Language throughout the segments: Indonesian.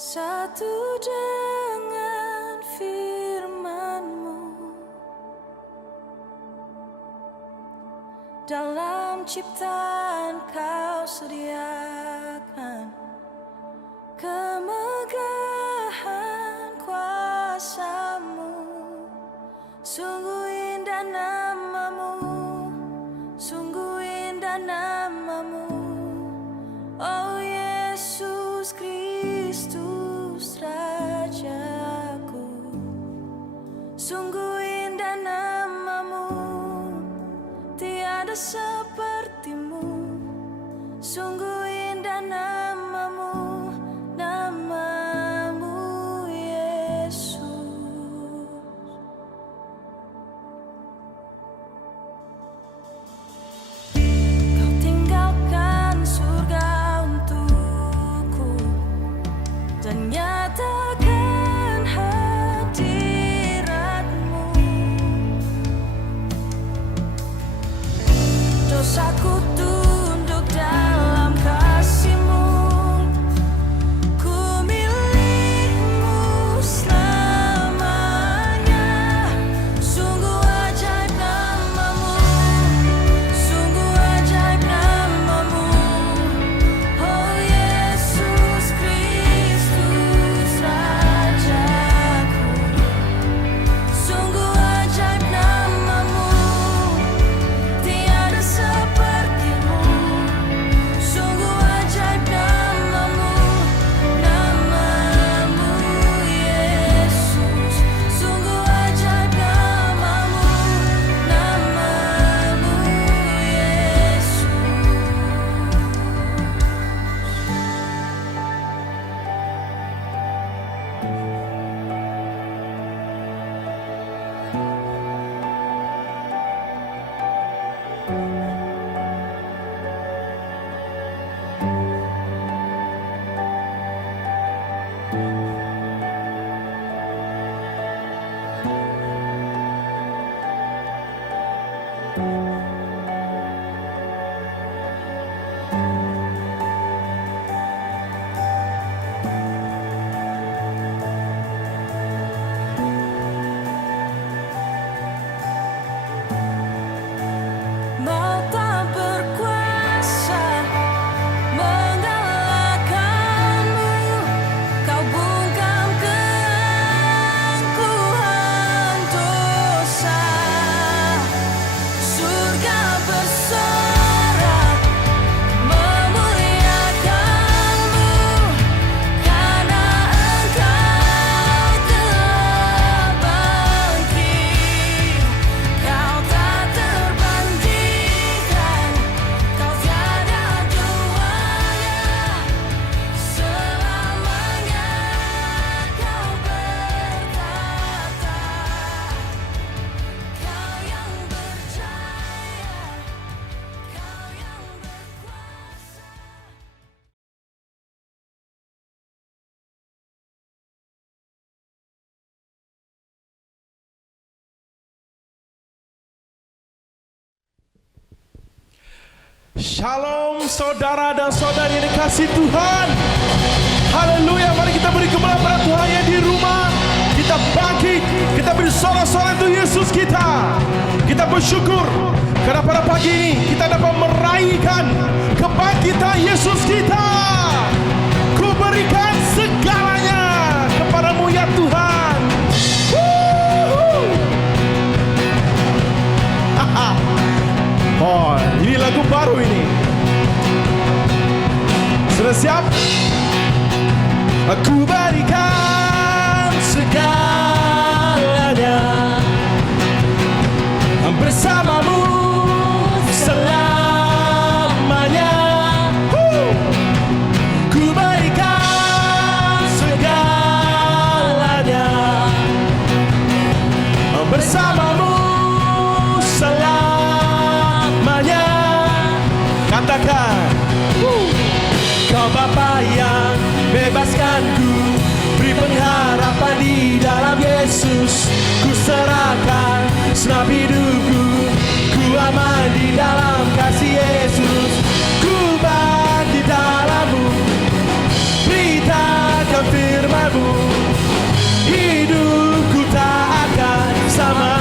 Satu dengan firman-Mu dalam ciptaan Kau sediakan kemegahan kuasa-Mu. Sungguh indah nama-Mu, sungguh indah nama-Mu, oh Yesus Kristus Rajaku. Sungguh indah nama-Mu, tiada seperti-Mu. Sungguh indah nama-Mu, nama-Mu Yesus. Kau tinggalkan surga untukku dan nyatakan hadirat-Mu. Dosaku tunduk dalam kasih-Mu, ku milik-Mu selamanya. Sungguh ajaib nama-Mu, sungguh ajaib nama-Mu, oh Yesus Kristus Rajaku. Sungguh ajaib nama-Mu, tiada seperti-Mu. Sungguh ajaib nama-Mu, nama-Mu Yesus. Sungguh ajaib nama-Mu, nama-Mu Yesus. Mau tak berkuasa mengalahkan-Mu, Kau bungkam keangkuhan dosa. Shalom saudara dan saudari yang dikasih Tuhan. Haleluya, mari kita beri kemuliaan pada Tuhan yang di rumah. Kita bangkit, kita beri sorak-sorai untuk Yesus kita. Kita bersyukur karena pada pagi ini kita dapat meraihkan kebangkitan Yesus kita. Ku berikan segalanya kepadamu ya Tuhan. Oh, ini lagu baru ini. Sudah siap? Aku berikan segalanya bersamamu selamanya. Ku berikan segalanya bersamamu selamanya. Katakan, Kau Bapa yang bebaskanku, beri pengharapan di dalam Yesus. Ku serahkan senap hidupku, ku aman di dalam kasih Yesus. Ku bangkit dalam-Mu, beritakan firman-Mu, hidupku tak akan sama.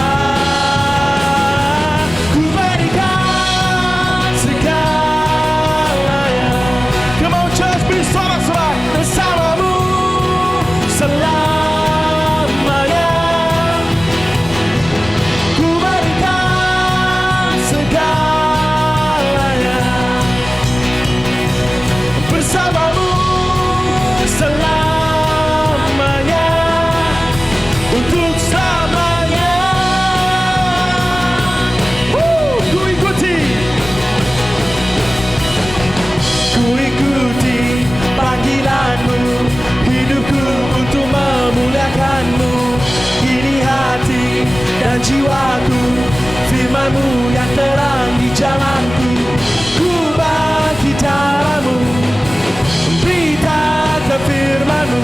Ku berikan segalanya. Come on church, beri sorak-sorai bersama-Mu selamanya. Ku berikan segalanya bersama-Mu selamanya, untuk selamanya. Ku ikuti panggilan-Mu, hidupku untuk memuliakan-Mu. Ini hati dan jiwaku, firman-Mu yang terang di jalanku. Ku bangkit dalam-Mu, beritakan firman-Mu,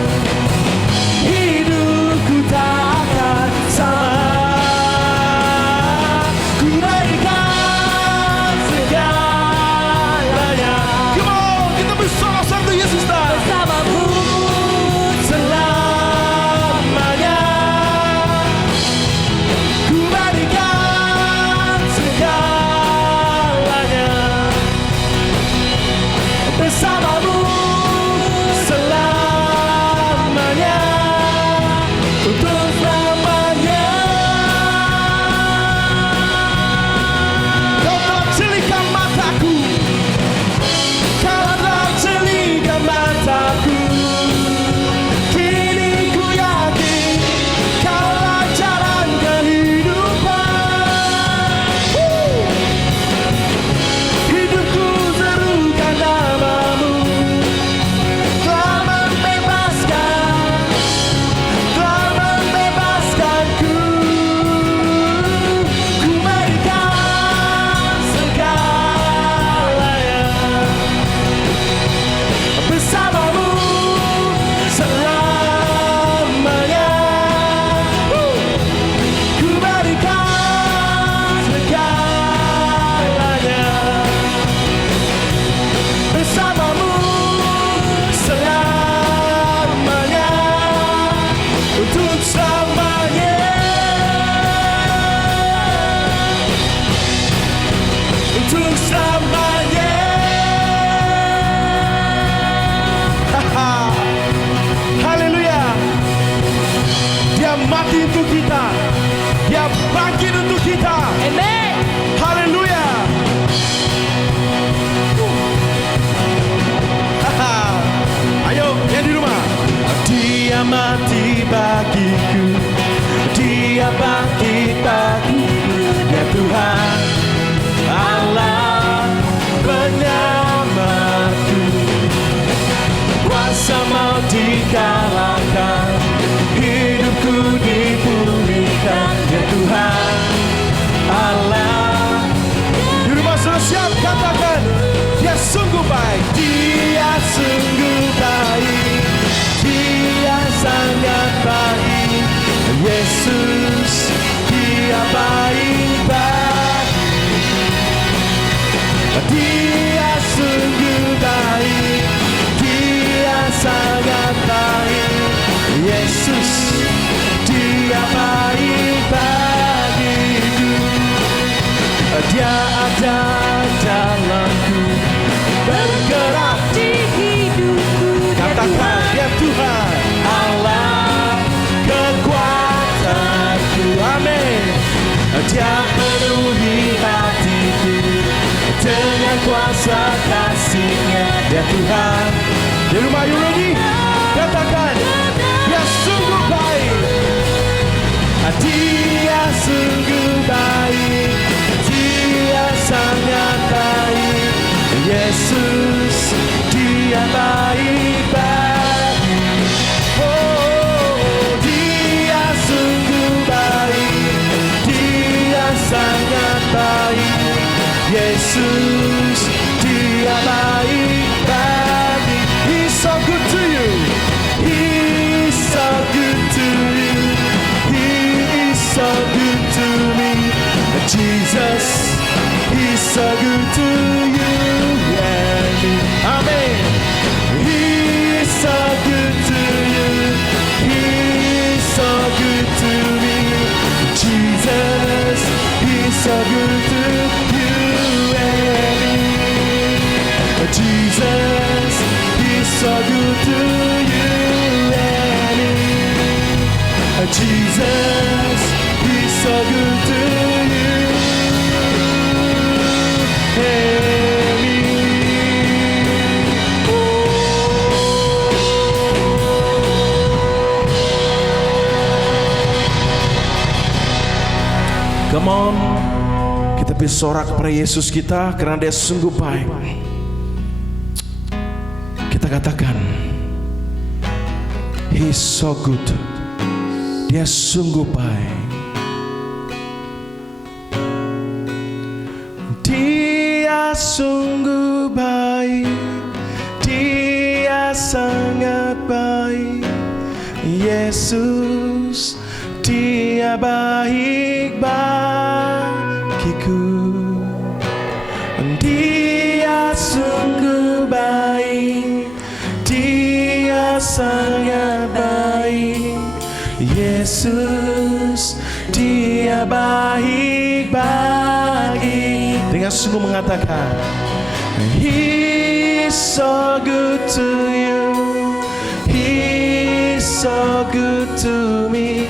hidupku tak akan sama. Ku berikan segalanya. Come on, kita bersorak-sorai untuk Yesus bersama-Mu selamanya. Ku berikan segalanya bersama-Mu selamanya, untuk selamanya. Kau telah celikan mataku, Kau telah celikan mataku. Kini ku yakin Kaulah jalan kehidupan. Hidupku serukan nama-Mu, telah membebaskanku. Ku berikan segalanya bersama-Mu selamanya. Ku berikan segalanya bersama-Mu selamanya, untuk selamanya, untuk selamanya. Haleluya. Dia mati untuk kita, Dia bangkit untuk kita. Amen. Haleluya. Ayo yang di rumah. Dia mati bagiku, Dia bangkit bagiku, ya Tuhan Allah penyelamatku. Kuasa maut dikalahkan, hidupku dipulihkan, ya Tuhan Dia ada dalamku, bergerak di hidupku. katakan dia Tuhan Allah kekuatanku, amin. Dia penuhi hatiku dengan kuasa kasih-Nya, dia Tuhan. Di rumah you ready? Katakan dia sungguh baik, dia sungguh baik, dia sangat baik. Yesus dia baik bagi. Oh, dia sungguh baik, dia sangat baik. Yesus dia baik bagi. He's so good to you. He's so good to you. He is so good to me. Jesus, He's so good to you and me. Amen. He's so good to you. He's so good to me. Jesus, He's so good to you and me. Jesus, He's so good to you and me. Jesus, He's so good to you and me. Come on, kita bersorak kepada Yesus kita karena Dia sungguh baik. Kita katakan, He's so good. Dia sungguh baik. Dia sungguh baik. Dia sangat baik. Yesus, Dia baik bagiku. Dia sungguh baik. Dia sangat baik. Yesus, Dia baik bagi. Dengan sungguh mengatakan, He's so good to you. He's so good to me.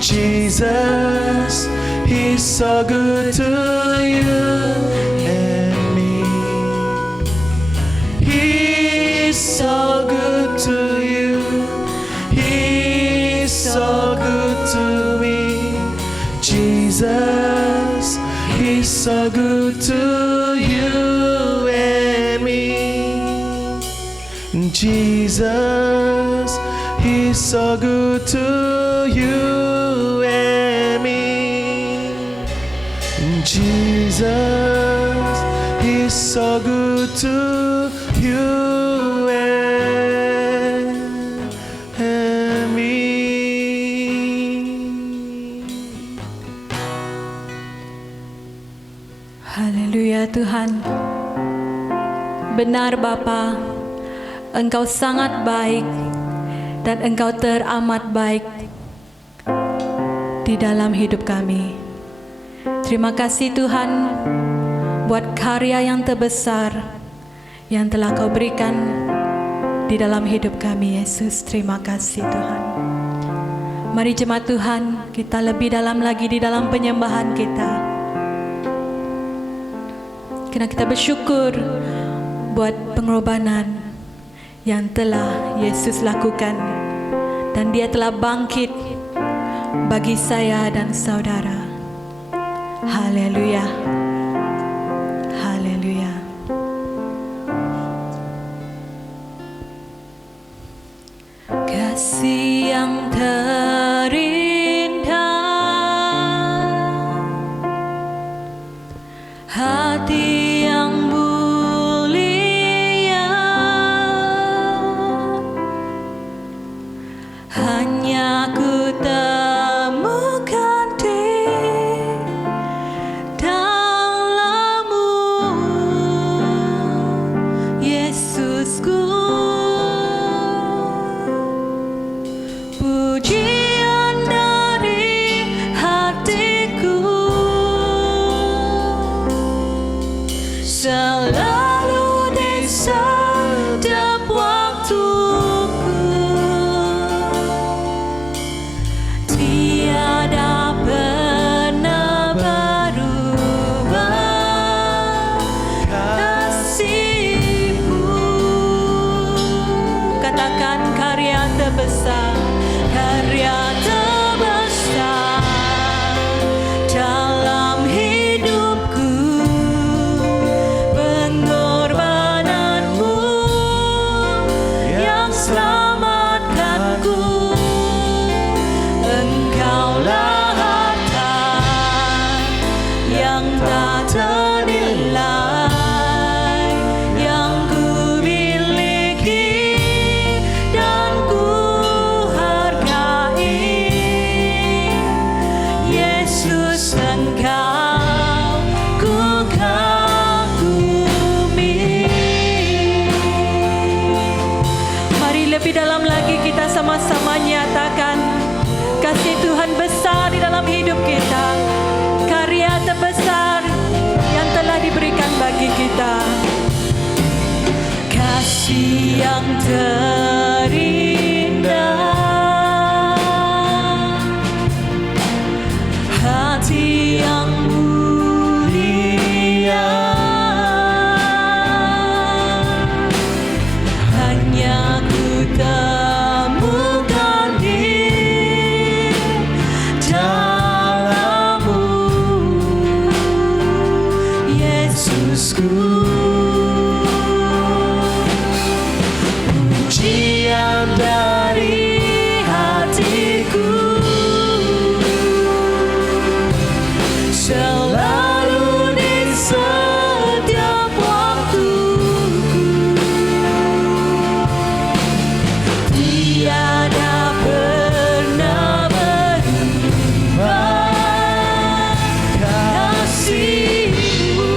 Jesus, He's so good to you and me. He's so good to you. He's so good to me. Jesus, He's so good to you and me. Jesus, He's so good to you and me. Jesus, He's so good to you and me. Haleluya Tuhan. Benar Bapa, Engkau sangat baik dan Engkau teramat baik di dalam hidup kami. Terima kasih Tuhan buat karya yang terbesar yang telah Kau berikan di dalam hidup kami, Yesus. Terima kasih Tuhan. Mari jemaat Tuhan, kita lebih dalam lagi di dalam penyembahan kita. Karena kita bersyukur buat pengorbanan yang telah Yesus lakukan, dan Dia telah bangkit bagi saya dan saudara. Haleluya. Haleluya. Kasih yang terindah, hati yang mulia, hanya ku temukan di dalam-Mu, Yesusku. Pujian dari hatiku terbesar, karya terbesar dalam hidupku, pengorbananmu yang selamatkanku. Engkaulah harta yang tak ternilai, yang ku miliki dan ku hargai. Yesus, Engkau ku kagumi. Mari lebih dalam lagi kita sama-sama nyatakan kasih Tuhan besar di dalam hidup kita, karya terbesar yang telah diberikan bagi kita. Kasih yang terindah, hati yang mulia, hanya ku temukan di dalam-Mu, Yesusku. Pujian dari hatiku selalu di setiap waktuku, tiada pernah berubah kasih-Mu.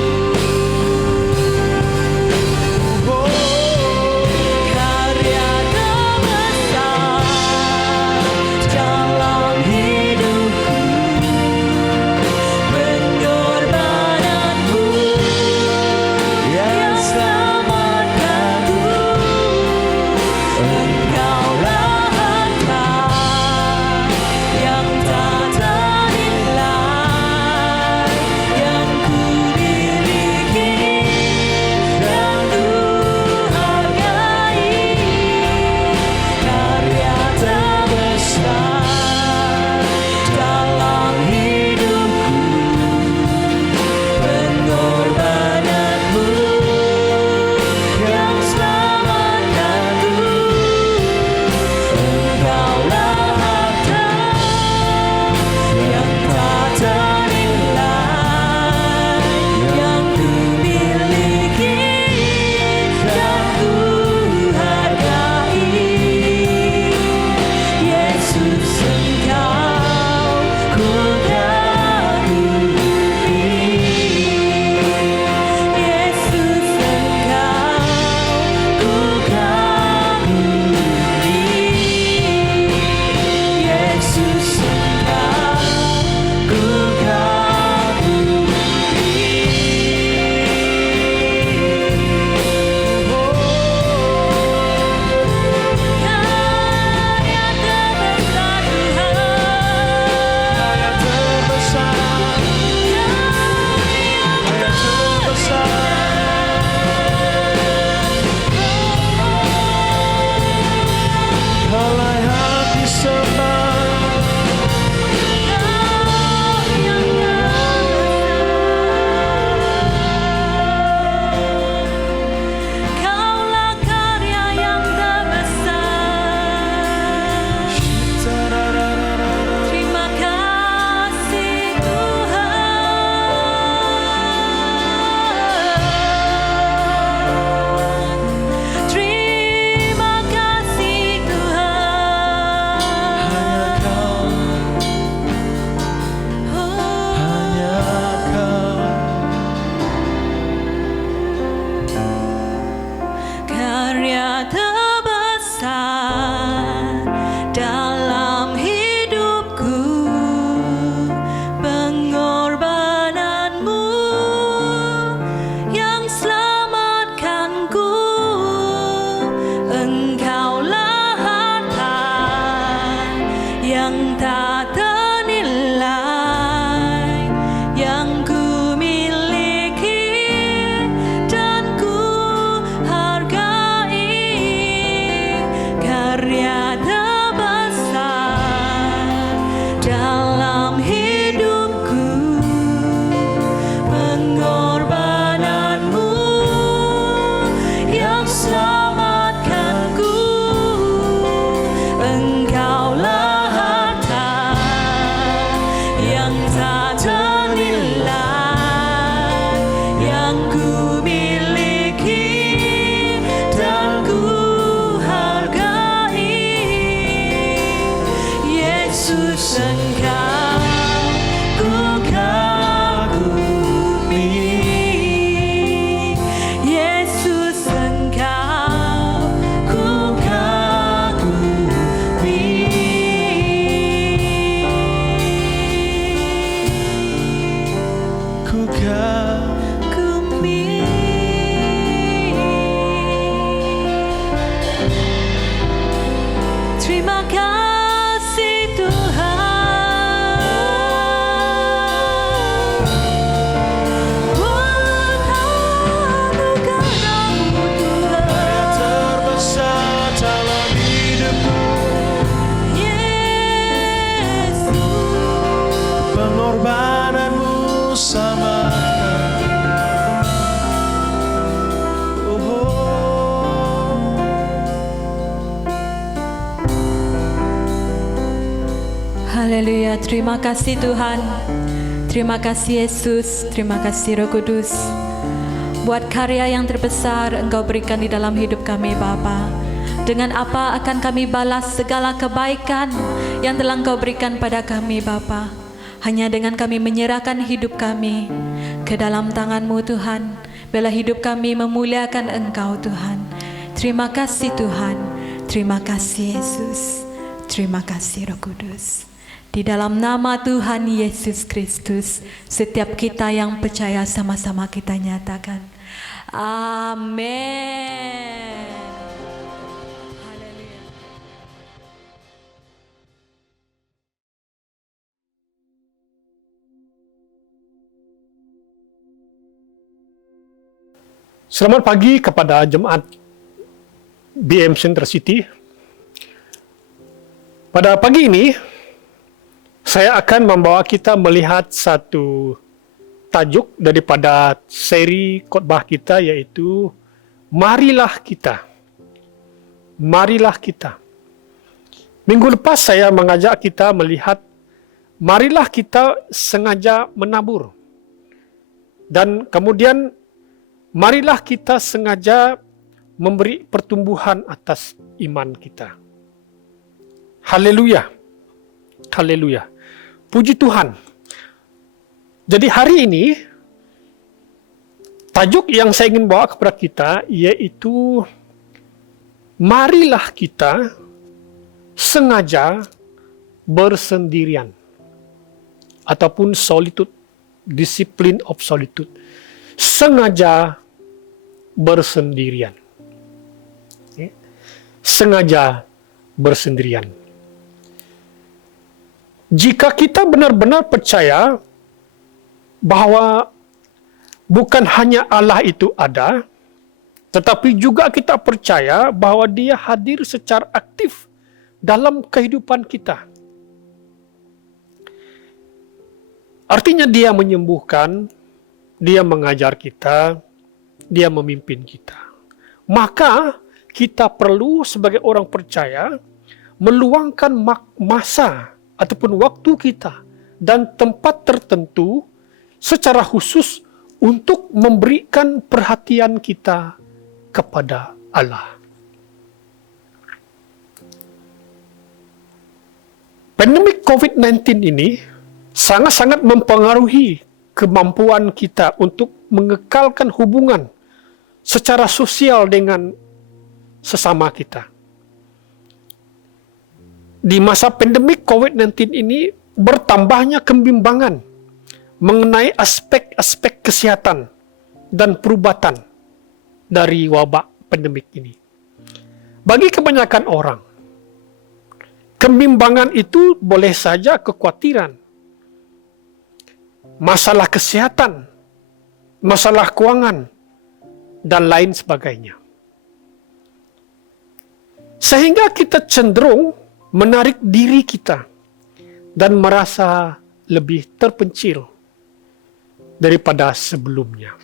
yang ku miliki dan ku hargai. Yesus, Engkau ku kagumi. Yesus, Engkau ku kagumi. Ku Kagumi. Terima kasih Tuhan buat anugerah-Mu Tuhan. terbesar dalam hidupku, Yesus, pengorbananmu sama. haleluya. Terima kasih Tuhan. Terima kasih Yesus. Terima kasih Roh Kudus. Buat karya yang terbesar Engkau berikan di dalam hidup kami Bapa. Dengan apa akan kami balas segala kebaikan yang telah Engkau berikan pada kami Bapa? Hanya dengan kami menyerahkan hidup kami ke dalam tangan-Mu Tuhan. Biarlah hidup kami memuliakan Engkau Tuhan. Terima kasih Tuhan. Terima kasih Yesus. Terima kasih Roh Kudus. Di dalam nama Tuhan Yesus Kristus, setiap kita yang percaya sama-sama kita nyatakan. Amin. Haleluya. Selamat pagi kepada jemaat BM Center City. Pada pagi ini, saya akan membawa kita melihat satu tajuk daripada seri khotbah kita, yaitu Marilah Kita. Marilah Kita. Minggu lepas saya mengajak kita melihat marilah kita sengaja menabur. Dan kemudian marilah kita sengaja memberi pertumbuhan atas iman kita. Haleluya. Haleluya. Puji Tuhan. Jadi hari ini, tajuk yang saya ingin bawa kepada kita yaitu marilah kita sengaja bersendirian. Ataupun solitude, discipline of solitude. Sengaja bersendirian. Sengaja bersendirian. Jika kita benar-benar percaya bahwa bukan hanya Allah itu ada, tetapi juga kita percaya bahwa Dia hadir secara aktif dalam kehidupan kita. Artinya Dia menyembuhkan, Dia mengajar kita, Dia memimpin kita. Maka kita perlu sebagai orang percaya meluangkan masa ataupun waktu kita dan tempat tertentu secara khusus untuk memberikan perhatian kita kepada Allah. Pandemik COVID-19 ini sangat-sangat mempengaruhi kemampuan kita untuk mengekalkan hubungan secara sosial dengan sesama kita. Di masa pandemik COVID-19 ini bertambahnya kebimbangan mengenai aspek-aspek kesehatan dan perubatan dari wabak pandemik ini. Bagi kebanyakan orang, kebimbangan itu boleh saja kekhawatiran, masalah kesehatan, masalah keuangan, dan lain sebagainya. Sehingga kita cenderung menarik diri kita dan merasa lebih terpencil daripada sebelumnya.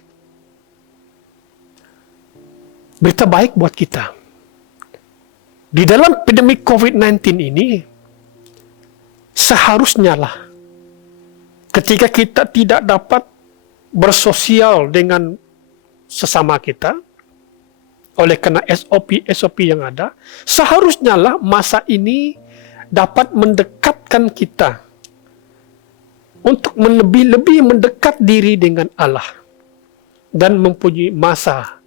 Berita baik buat kita. Di dalam pandemi COVID-19 ini, seharusnya ketika kita tidak dapat bersosial dengan sesama kita, oleh karena SOP yang ada, seharusnya lah masa ini dapat mendekatkan kita untuk lebih mendekat diri dengan Allah dan mempunyai masa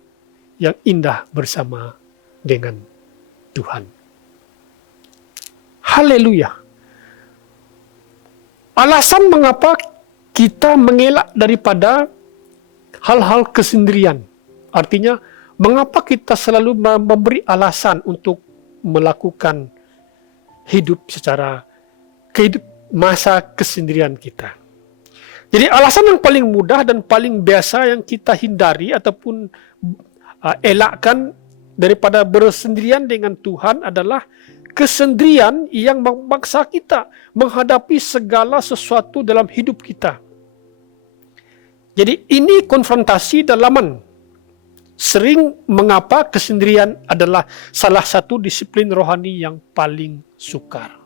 yang indah bersama dengan Tuhan. Haleluya. Alasan mengapa kita mengelak daripada hal-hal kesendirian. Artinya, mengapa kita selalu memberi alasan untuk melakukan hidup secara masa kesendirian kita. Jadi alasan yang paling mudah dan paling biasa yang kita hindari ataupun elakkan daripada bersendirian dengan Tuhan adalah kesendirian yang memaksa kita menghadapi segala sesuatu dalam hidup kita. Jadi ini konfrontasi dalaman. Sering mengapa kesendirian adalah salah satu disiplin rohani yang paling sukar.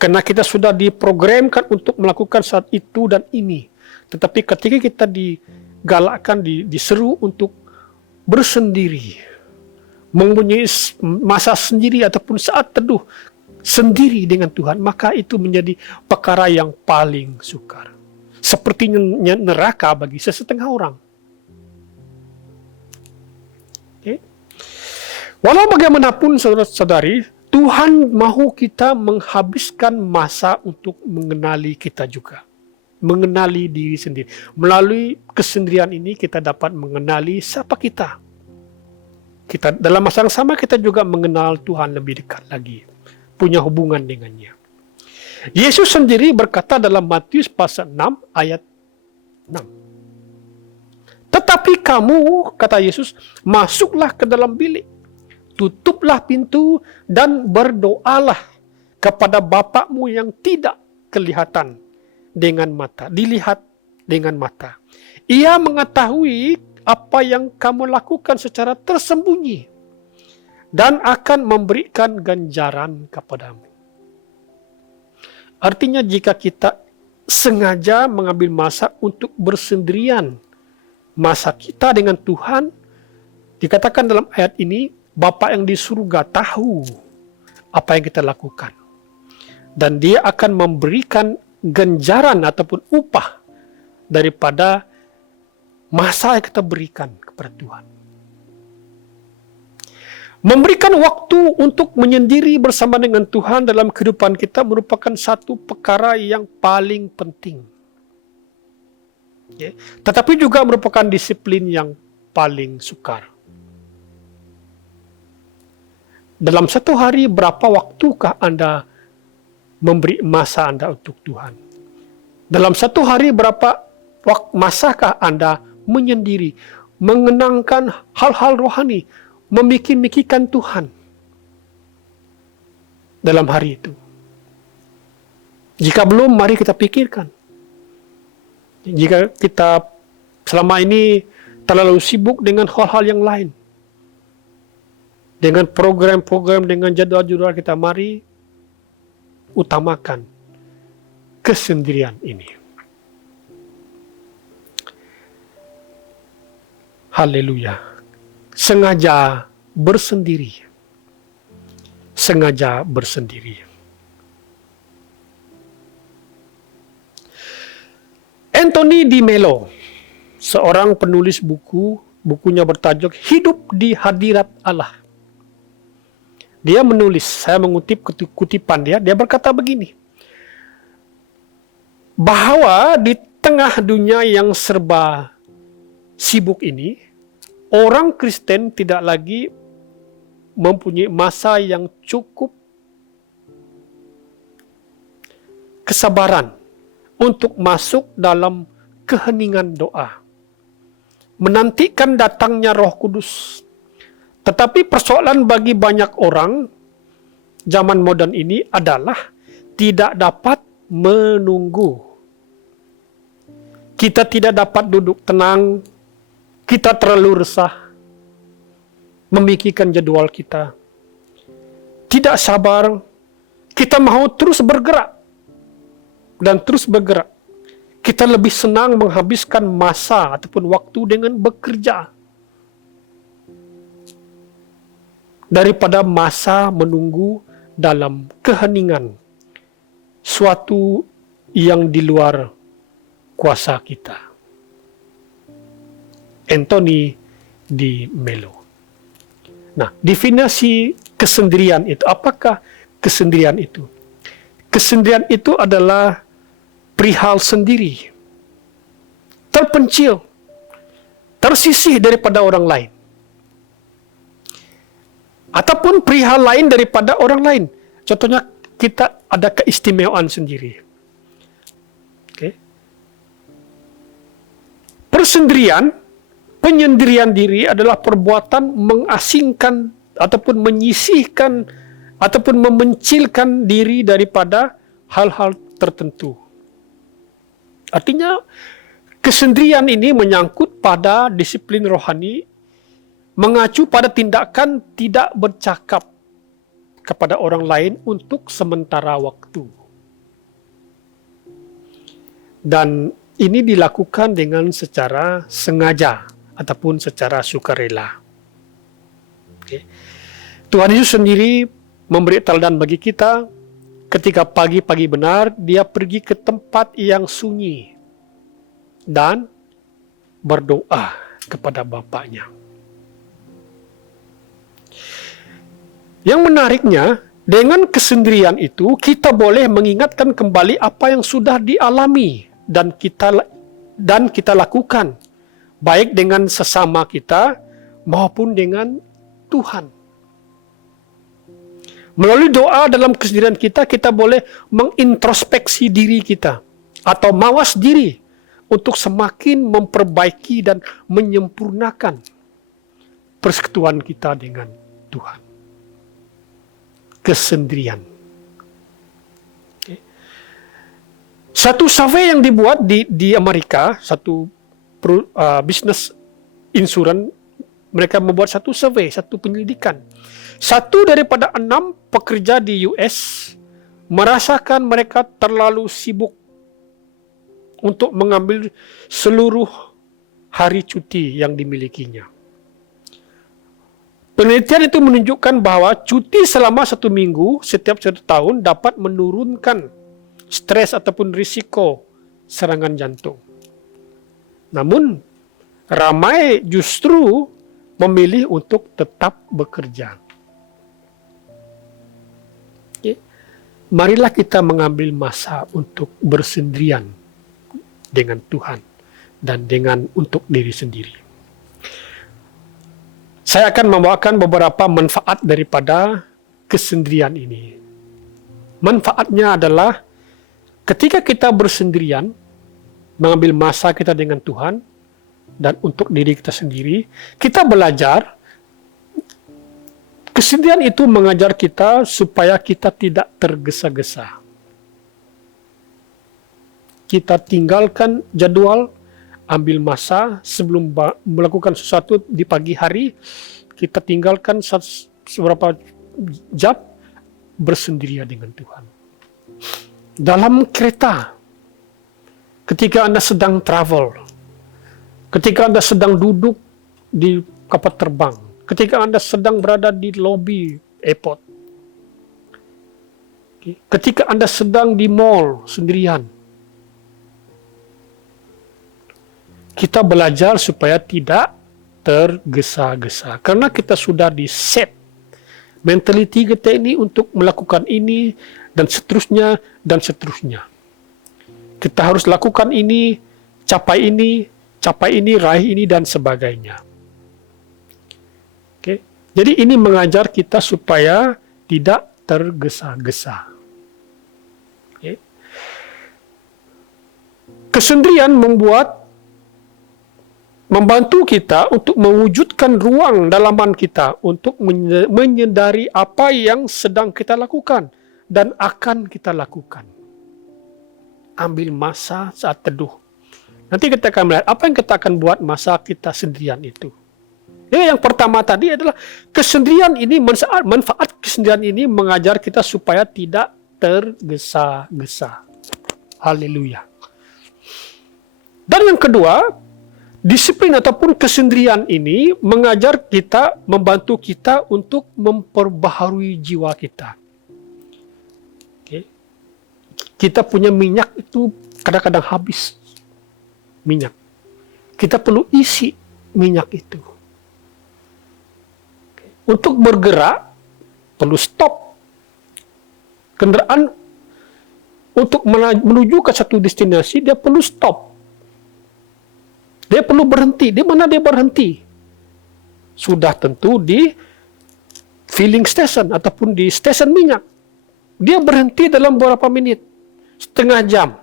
Karena kita sudah diprogramkan untuk melakukan saat itu dan ini. Tetapi ketika kita digalakkan, diseru untuk bersendiri, mempunyai masa sendiri ataupun saat teduh sendiri dengan Tuhan, maka itu menjadi perkara yang paling sukar. Sepertinya neraka bagi sesetengah orang. Okay. Walau bagaimanapun saudara-saudari, Tuhan mahu kita menghabiskan masa untuk mengenali kita juga. Mengenali diri sendiri. Melalui kesendirian ini kita dapat mengenali siapa kita. Kita dalam masa yang sama kita juga mengenal Tuhan lebih dekat lagi. Punya hubungan dengannya. Yesus sendiri berkata dalam Matius pasal 6 ayat 6. Tetapi kamu, kata Yesus, masuklah ke dalam bilik. Tutuplah pintu dan berdoalah kepada Bapakmu yang tidak kelihatan dengan mata, dilihat dengan mata. Ia mengetahui apa yang kamu lakukan secara tersembunyi dan akan memberikan ganjaran kepadamu. Artinya jika kita sengaja mengambil masa untuk bersendirian, masa kita dengan Tuhan, dikatakan dalam ayat ini, Bapa yang di surga tahu apa yang kita lakukan. Dan dia akan memberikan ganjaran ataupun upah daripada masa yang kita berikan kepada Tuhan. Memberikan waktu untuk menyendiri bersama dengan Tuhan dalam kehidupan kita merupakan satu perkara yang paling penting. Okay. Tetapi juga merupakan disiplin yang paling sukar. Dalam satu hari berapa waktukah Anda memberi masa Anda untuk Tuhan? Dalam satu hari berapa masakah Anda menyendiri, mengenangkan hal-hal rohani, memikir-mikirkan Tuhan dalam hari itu? Jika belum, mari kita pikirkan. Jika kita selama ini terlalu sibuk dengan hal-hal yang lain, dengan program-program, dengan jadwal-jadwal kita, mari utamakan kesendirian ini. Haleluya. Sengaja bersendiri. Sengaja bersendiri. Anthony Di Mello, seorang penulis bukunya bertajuk Hidup di Hadirat Allah. Dia menulis, saya mengutip kutipan dia berkata begini, bahwa di tengah dunia yang serba sibuk ini, orang Kristen tidak lagi mempunyai masa yang cukup kesabaran untuk masuk dalam keheningan doa, menantikan datangnya Roh Kudus. Tetapi persoalan bagi banyak orang zaman modern ini adalah tidak dapat menunggu. Kita tidak dapat duduk tenang, kita terlalu resah, memikirkan jadwal kita, tidak sabar, kita mau terus bergerak, dan terus bergerak. kita lebih senang menghabiskan masa ataupun waktu dengan bekerja daripada masa menunggu dalam keheningan suatu yang di luar kuasa kita. Anthony di Melo. Nah, definisi kesendirian itu, apakah kesendirian itu? Kesendirian itu adalah perihal sendiri, terpencil, tersisih daripada orang lain, ataupun perihal lain daripada orang lain. Contohnya, kita ada keistimewaan sendiri. Okay. Persendirian, penyendirian diri adalah perbuatan mengasingkan ataupun menyisihkan ataupun memencilkan diri daripada hal-hal tertentu. Artinya, kesendirian ini menyangkut pada disiplin rohani, mengacu pada tindakan tidak bercakap kepada orang lain untuk sementara waktu. Dan ini dilakukan dengan secara sengaja ataupun secara sukarela. Okay. Tuhan Yesus sendiri memberi teladan bagi kita ketika pagi-pagi benar, dia pergi ke tempat yang sunyi dan berdoa kepada Bapaknya. Yang menariknya, dengan kesendirian itu, kita boleh mengingatkan kembali apa yang sudah dialami dan kita lakukan, baik dengan sesama kita maupun dengan Tuhan. Melalui doa dalam kesendirian kita, kita boleh mengintrospeksi diri kita atau mawas diri untuk semakin memperbaiki dan menyempurnakan persekutuan kita dengan Tuhan. Kesendirian. Okay. Satu survei yang dibuat di Amerika, satu bisnis insuran, mereka membuat satu survei, satu penyelidikan. 1 daripada 6 pekerja di US merasakan mereka terlalu sibuk untuk mengambil seluruh hari cuti yang dimilikinya. Penelitian itu menunjukkan bahwa cuti selama 1 minggu setiap 1 tahun dapat menurunkan stres ataupun risiko serangan jantung. Namun, ramai justru memilih untuk tetap bekerja. Okay. Marilah kita mengambil masa untuk bersendirian dengan Tuhan dan untuk diri sendiri. Saya akan membawakan beberapa manfaat daripada kesendirian ini. Manfaatnya adalah ketika kita bersendirian, mengambil masa kita dengan Tuhan dan untuk diri kita sendiri, kita belajar. Kesendirian itu mengajar kita supaya kita tidak tergesa-gesa. Kita tinggalkan jadwal, ambil masa sebelum melakukan sesuatu di pagi hari, kita tinggalkan beberapa jam bersendirian dengan Tuhan. Dalam kereta, ketika Anda sedang travel, ketika Anda sedang duduk di kapal terbang, ketika Anda sedang berada di lobi airport, ketika Anda sedang di mall sendirian, kita belajar supaya tidak tergesa-gesa. Karena kita sudah di-set mentality kita ini untuk melakukan ini, dan seterusnya, dan seterusnya. Kita harus lakukan ini, capai ini, raih ini, dan sebagainya. Okay. Jadi ini mengajar kita supaya tidak tergesa-gesa. Okay. Kesendirian membantu kita untuk mewujudkan ruang dalaman kita untuk menyadari apa yang sedang kita lakukan dan akan kita lakukan. Ambil masa saat teduh. Nanti kita akan melihat apa yang kita akan buat masa kita sendirian itu. Yang pertama tadi adalah kesendirian ini, manfaat kesendirian ini mengajar kita supaya tidak tergesa-gesa. Haleluya. Dan yang kedua, disiplin ataupun kesendirian ini mengajar kita, membantu kita untuk memperbaharui jiwa kita. Okay. Kita punya minyak itu kadang-kadang habis. Minyak. Kita perlu isi minyak itu. Okay. Untuk bergerak, perlu stop. Kendaraan untuk menuju ke satu destinasi, dia perlu stop. Dia perlu berhenti. Di mana dia berhenti? Sudah tentu di filling station ataupun di stesen minyak. Dia berhenti dalam beberapa menit, setengah jam.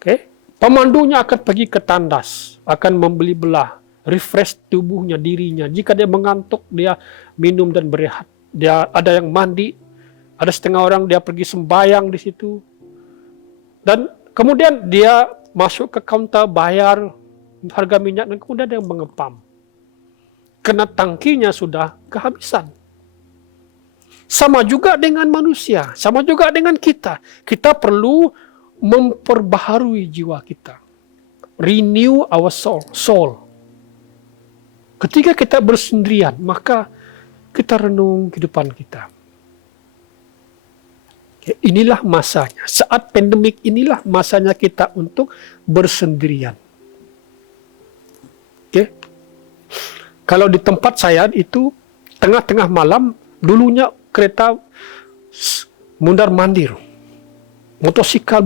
Okay. Pemandunya akan pergi ke tandas, akan membeli belah, refresh tubuhnya, dirinya. Jika dia mengantuk, dia minum dan berehat. Dia ada yang mandi, ada setengah orang dia pergi sembayang di situ. Dan kemudian dia masuk ke kaunter bayar harga minyak dan kemudian dia mengepam. Karena tangkinya sudah kehabisan. Sama juga dengan manusia, sama juga dengan kita. Kita perlu memperbaharui jiwa kita. Renew our soul. Ketika kita bersendirian, maka kita renung kehidupan kita. Inilah masanya. Saat pandemik inilah masanya kita untuk bersendirian. Okay. Kalau di tempat saya itu tengah-tengah malam, dulunya kereta mundar-mandir.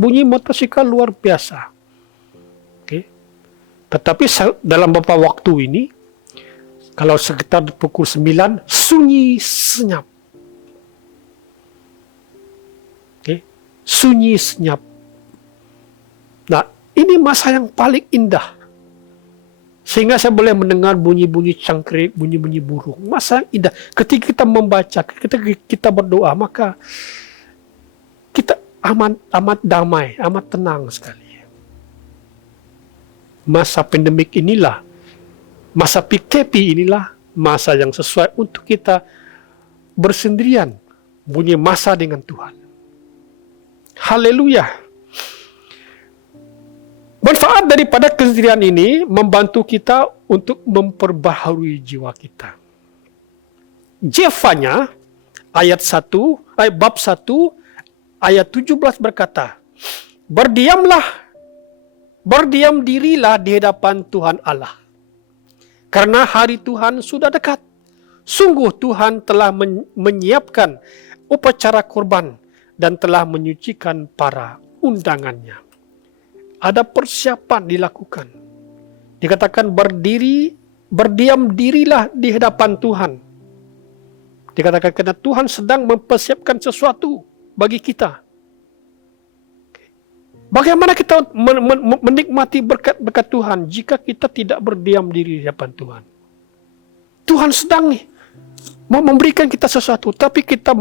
Bunyi motosikal luar biasa. Okay. Tetapi dalam beberapa waktu ini, kalau sekitar pukul 9, sunyi senyap. Okay. Sunyi senyap. Nah, ini masa yang paling indah. Sehingga saya boleh mendengar bunyi-bunyi cangkrik, bunyi-bunyi burung. Masa yang indah. Ketika kita membaca, ketika kita berdoa, maka kita amat damai, amat tenang sekali. Masa pandemik inilah, masa PKP inilah, masa yang sesuai untuk kita bersendirian, punya masa dengan Tuhan. Haleluya. Manfaat daripada kesendirian ini membantu kita untuk memperbaharui jiwa kita. Jefanya bab 1 ayat 17 berkata, berdiam dirilah di hadapan Tuhan Allah. Karena hari Tuhan sudah dekat. Sungguh Tuhan telah menyiapkan upacara kurban dan telah menyucikan para undangannya. Ada persiapan dilakukan. Dikatakan berdiam dirilah di hadapan Tuhan. Dikatakan karena Tuhan sedang mempersiapkan sesuatu bagi kita. Bagaimana kita menikmati berkat Tuhan jika kita tidak berdiam diri di hadapan Tuhan? Tuhan sedang memberikan kita sesuatu, tapi kita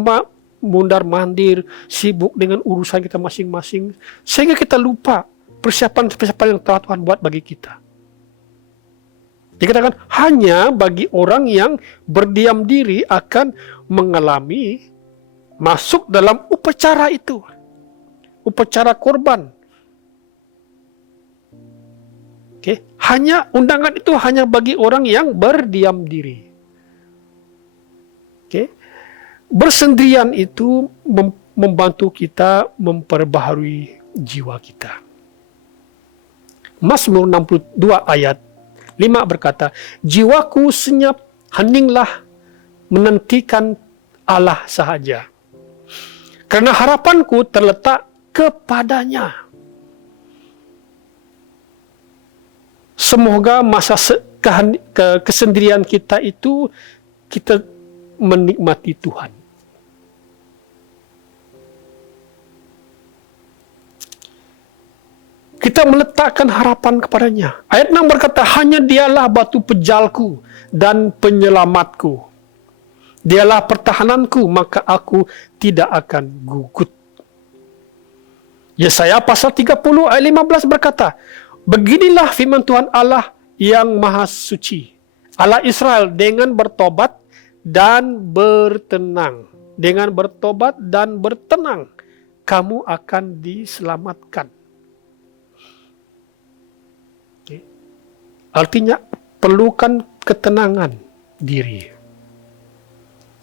mundar-mandir, sibuk dengan urusan kita masing-masing, sehingga kita lupa persiapan yang telah Tuhan buat bagi kita. Dikatakan hanya bagi orang yang berdiam diri akan mengalami masuk dalam upacara itu. Upacara korban. Okay. Undangan itu hanya bagi orang yang berdiam diri. Okay. Bersendirian itu membantu kita memperbaharui jiwa kita. Mazmur 62 ayat 5 berkata, jiwaku senyap, heninglah menantikan Allah sahaja. Karena harapanku terletak kepadanya. Semoga masa kesendirian kita itu kita menikmati Tuhan. Kita meletakkan harapan kepadanya. Ayat 6 berkata, hanya dialah batu pejalku dan penyelamatku. Dialah pertahananku, maka aku tidak akan gugut. Yesaya pasal 30 ayat 15 berkata, beginilah firman Tuhan Allah yang maha suci, Allah Israel, dengan bertobat dan bertenang. Dengan bertobat dan bertenang, kamu akan diselamatkan. Artinya perlukan ketenangan diri.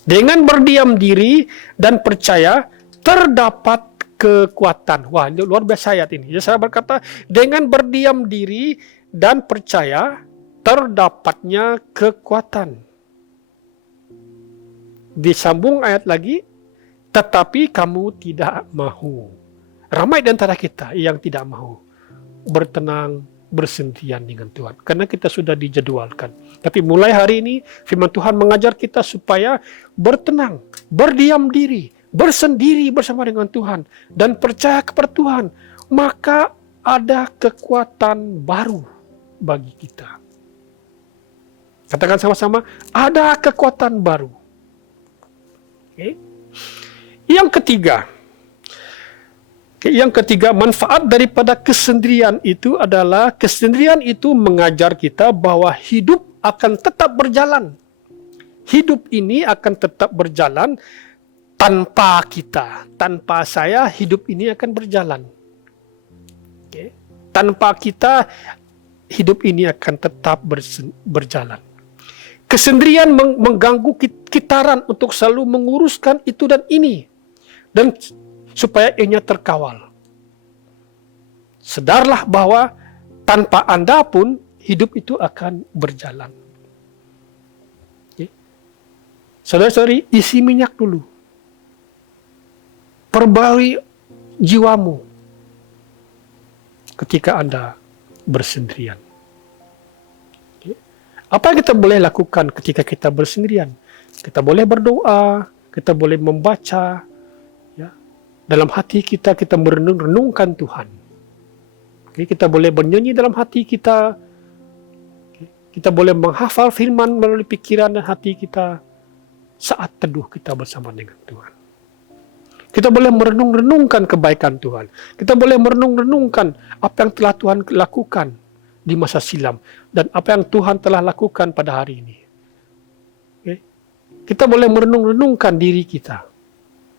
Dengan berdiam diri dan percaya terdapat kekuatan. Wah, ini luar biasa ayat ini. Jadi saya berkata, dengan berdiam diri dan percaya terdapatnya kekuatan. Disambung ayat lagi, tetapi kamu tidak mahu. Ramai di antara kita yang tidak mahu bertenang, bersendirian dengan Tuhan. Karena kita sudah dijadwalkan. Tapi mulai hari ini, firman Tuhan mengajar kita supaya bertenang, berdiam diri, bersendiri bersama dengan Tuhan, dan percaya kepada Tuhan. Maka ada kekuatan baru bagi kita. Katakan sama-sama, ada kekuatan baru. Okay. Yang ketiga, manfaat daripada kesendirian itu adalah kesendirian itu mengajar kita bahwa hidup akan tetap berjalan. Hidup ini akan tetap berjalan tanpa kita. Tanpa saya, hidup ini akan berjalan. Okay. Tanpa kita, hidup ini akan tetap berjalan. Kesendirian mengganggu kitaran untuk selalu menguruskan itu dan ini. Dan supaya ianya terkawal. Sedarlah bahwa tanpa Anda pun hidup itu akan berjalan. Okay. Saudara-saudari, isi minyak dulu. Perbarui jiwamu ketika Anda bersendirian. Okay. Apa yang kita boleh lakukan ketika kita bersendirian? Kita boleh berdoa, kita boleh membaca. Dalam hati kita merenung-renungkan Tuhan. Okay, kita boleh bernyanyi dalam hati kita. Okay, kita boleh menghafal firman melalui pikiran dan hati kita saat teduh kita bersama dengan Tuhan. Kita boleh merenung-renungkan kebaikan Tuhan. Kita boleh merenung-renungkan apa yang telah Tuhan lakukan di masa silam dan apa yang Tuhan telah lakukan pada hari ini. Okay, kita boleh merenung-renungkan diri kita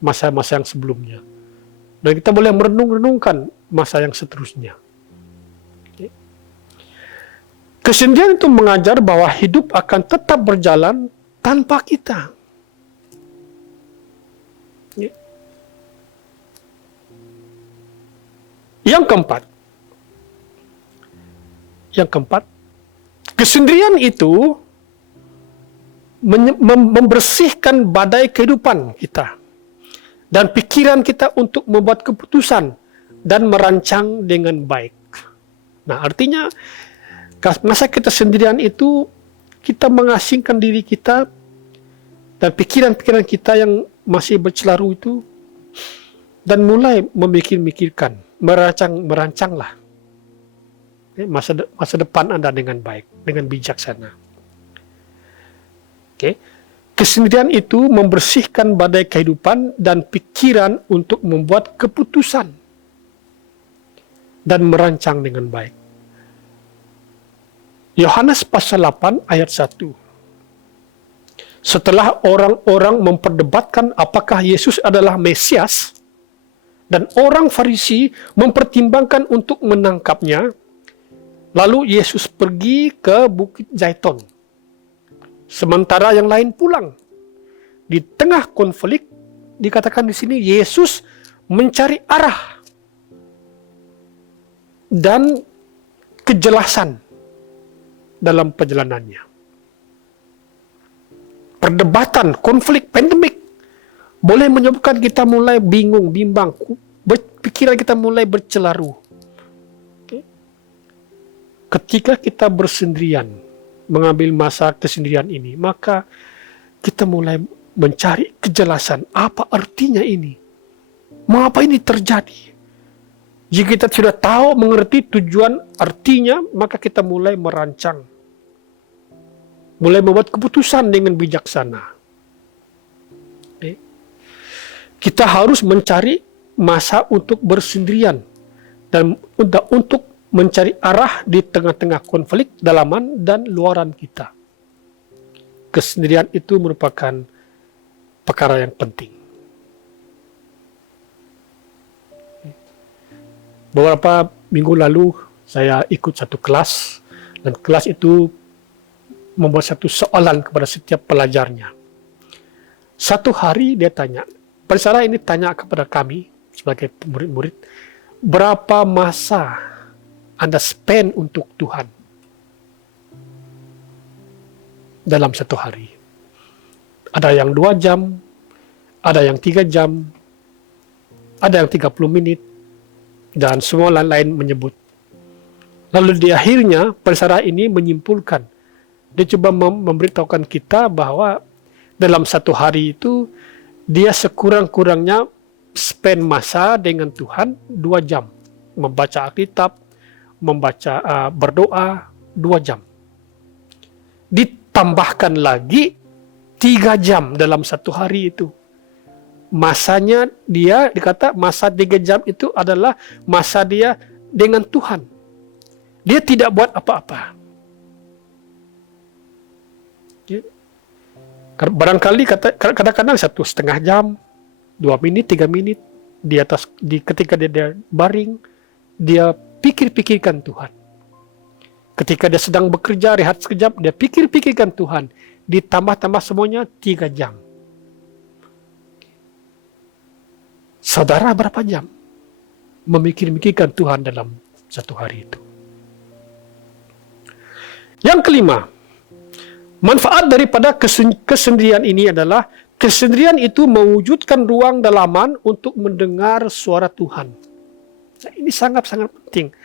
masa-masa yang sebelumnya. Dan kita boleh merenung-renungkan masa yang seterusnya. Okay. Kesendirian itu mengajar bahwa hidup akan tetap berjalan tanpa kita. Okay. Yang keempat, kesendirian itu membersihkan badai kehidupan kita. Dan pikiran kita untuk membuat keputusan dan merancang dengan baik. Nah, artinya masa kita sendirian itu kita mengasingkan diri kita dan pikiran-pikiran kita yang masih bercelaru itu dan mulai memikirkan, merancanglah masa depan Anda dengan baik, dengan bijaksana. Oke. Kesendirian itu membersihkan badai kehidupan dan pikiran untuk membuat keputusan dan merancang dengan baik. Yohanes pasal 8 ayat 1. Setelah orang-orang memperdebatkan apakah Yesus adalah Mesias dan orang Farisi mempertimbangkan untuk menangkapnya, lalu Yesus pergi ke Bukit Zaitun. Sementara yang lain pulang. Di tengah konflik, dikatakan di sini Yesus mencari arah dan kejelasan dalam perjalanannya. Perdebatan, konflik, pandemik boleh menyebabkan kita mulai bingung, bimbang, pikiran kita mulai bercelaru. Ketika kita bersendirian, mengambil masa kesendirian ini, maka kita mulai mencari kejelasan apa artinya ini, mengapa ini terjadi. Jika kita sudah tahu, mengerti tujuan artinya, maka kita mulai merancang, mulai membuat keputusan dengan bijaksana. Kita harus mencari masa untuk bersendirian dan untuk mencari arah di tengah-tengah konflik dalaman dan luaran kita. Kesendirian itu merupakan perkara yang penting. Beberapa minggu lalu saya ikut satu kelas Dan kelas itu membuat satu soalan kepada setiap pelajarnya. Satu hari dia tanya, Persara ini tanya kepada kami sebagai murid-murid, berapa masa Anda spend untuk Tuhan dalam satu hari? Ada yang 2 jam, ada yang 3 jam, ada yang 30 menit, dan semua lain-lain menyebut. Lalu di akhirnya Persara ini menyimpulkan, dia coba memberitahukan kita bahwa dalam satu hari itu dia sekurang-kurangnya spend masa dengan Tuhan 2 jam. Membaca Alkitab, membaca berdoa 2 jam. Ditambahkan lagi 3 jam dalam satu hari itu. Masanya dia dikata masa 3 jam itu adalah masa dia dengan Tuhan. Dia tidak buat apa-apa. Barangkali kadang-kadang 1,5 jam, 2 menit, 3 menit ketika dia baring, dia pikir-pikirkan Tuhan. Ketika dia sedang bekerja, rehat sekejap, dia pikir-pikirkan Tuhan. Ditambah-tambah semuanya 3 jam. Saudara berapa jam memikir-mikirkan Tuhan dalam satu hari itu? Yang kelima, manfaat daripada kesendirian ini adalah kesendirian itu mewujudkan ruang dalaman untuk mendengar suara Tuhan. Nah, ini sangat-sangat penting.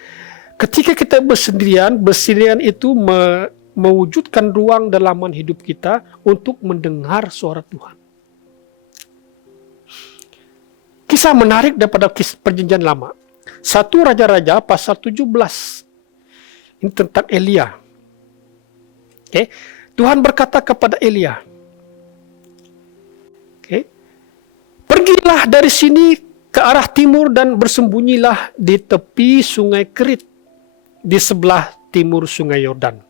Ketika kita bersendirian itu mewujudkan ruang dalaman hidup kita untuk mendengar suara Tuhan. Kisah menarik daripada perjanjian lama. 1 Raja-Raja pasal 17. Ini tentang Elia. Okay. Tuhan berkata kepada Elia, pergilah dari sini ke arah timur dan bersembunyilah di tepi sungai Kerit, di sebelah timur sungai Yordan.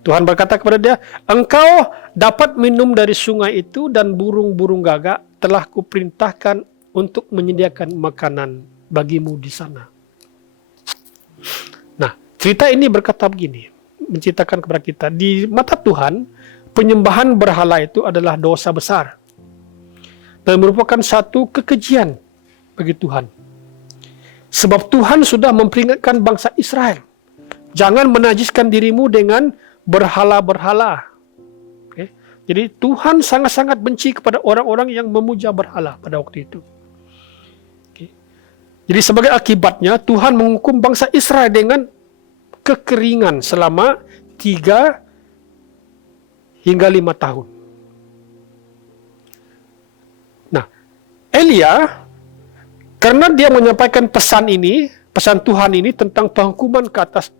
Tuhan berkata kepada dia, engkau dapat minum dari sungai itu dan burung-burung gagak telah kuperintahkan untuk menyediakan makanan bagimu di sana. Nah, cerita ini berkata begini, menceritakan kepada kita, di mata Tuhan, penyembahan berhala itu adalah dosa besar dan merupakan satu kekejian bagi Tuhan. Sebab Tuhan sudah memperingatkan bangsa Israel, jangan menajiskan dirimu dengan berhala-berhala. Okay. Jadi Tuhan sangat-sangat benci kepada orang-orang yang memuja berhala pada waktu itu. Okay. Jadi sebagai akibatnya Tuhan menghukum bangsa Israel dengan kekeringan selama 3 hingga 5 tahun. Nah, Elia, karena dia menyampaikan pesan Tuhan ini tentang penghukuman ke atas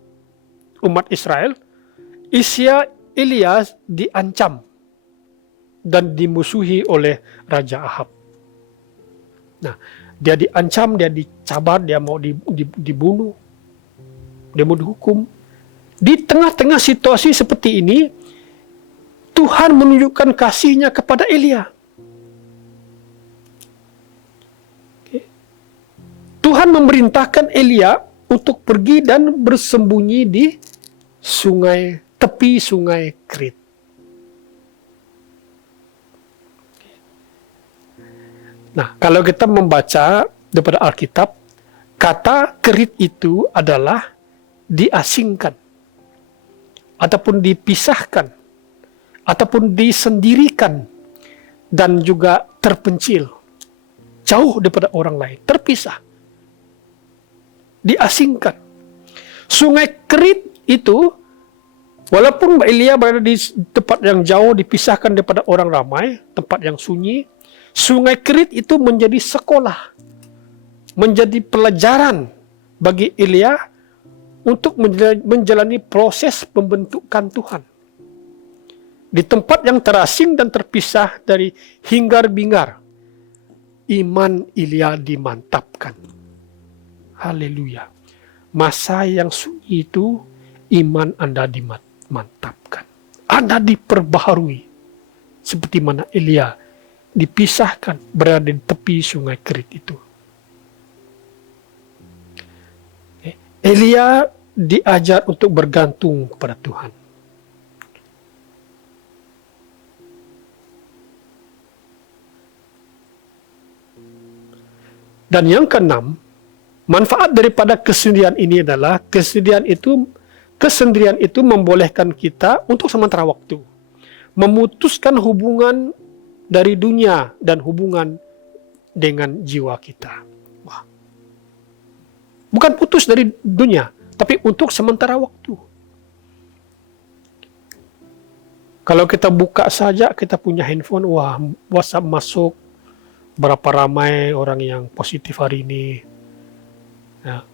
umat Israel, Elia diancam dan dimusuhi oleh Raja Ahab. Nah, dia diancam, dia dicabar, dia mau dibunuh, dia mau dihukum. Di tengah-tengah situasi seperti ini, Tuhan menunjukkan kasih-Nya kepada Elia. Tuhan memerintahkan Elia untuk pergi dan bersembunyi di tepi sungai Kerit. Nah, kalau kita membaca daripada Alkitab, kata Kerit itu adalah diasingkan, ataupun dipisahkan, ataupun disendirikan, dan juga terpencil, jauh daripada orang lain, terpisah, diasingkan. Sungai Kerit itu, walaupun Elia berada di tempat yang jauh, dipisahkan daripada orang ramai, tempat yang sunyi, Sungai Kerit itu menjadi sekolah, menjadi pelajaran bagi Elia untuk menjalani proses pembentukan Tuhan. Di tempat yang terasing dan terpisah dari hingar-bingar, iman Elia dimantapkan. Haleluya. Masa yang sunyi itu, iman Anda dimantapkan. Anda diperbaharui. Seperti mana Elia dipisahkan berada di tepi sungai Kerit itu. Elia diajar untuk bergantung kepada Tuhan. Dan yang keenam, manfaat daripada kesendirian ini adalah kesendirian itu membolehkan kita untuk sementara waktu memutuskan hubungan dari dunia dan hubungan dengan jiwa kita. Wah. Bukan putus dari dunia, tapi untuk sementara waktu. Kalau kita buka saja, kita punya handphone, wah, WhatsApp masuk, berapa ramai orang yang positif hari ini. Ya.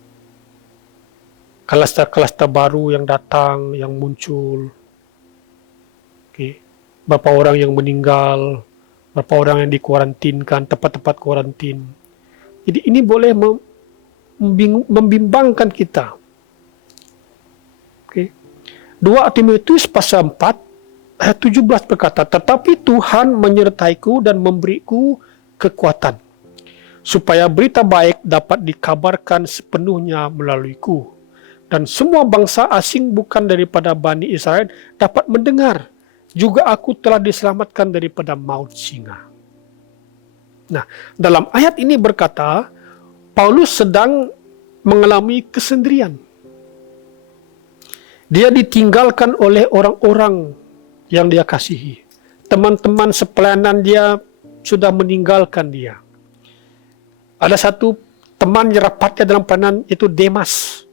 Klaster-klaster baru yang datang, yang muncul. Okay. Berapa orang yang meninggal, berapa orang yang dikuarantinkan, tempat-tempat kuarantin. Jadi ini boleh membimbangkan kita. Okay. 2 Timotius pasal 4 ayat 17 berkata, tetapi Tuhan menyertaiku dan memberiku kekuatan, supaya berita baik dapat dikabarkan sepenuhnya melaluiku, dan semua bangsa asing bukan daripada Bani Israel dapat mendengar. Juga aku telah diselamatkan daripada maut singa. Nah, dalam ayat ini berkata, Paulus sedang mengalami kesendirian. Dia ditinggalkan oleh orang-orang yang dia kasihi. Teman-teman sepelayanan dia sudah meninggalkan dia. Ada satu teman rapatnya dalam pelayanan, itu Demas,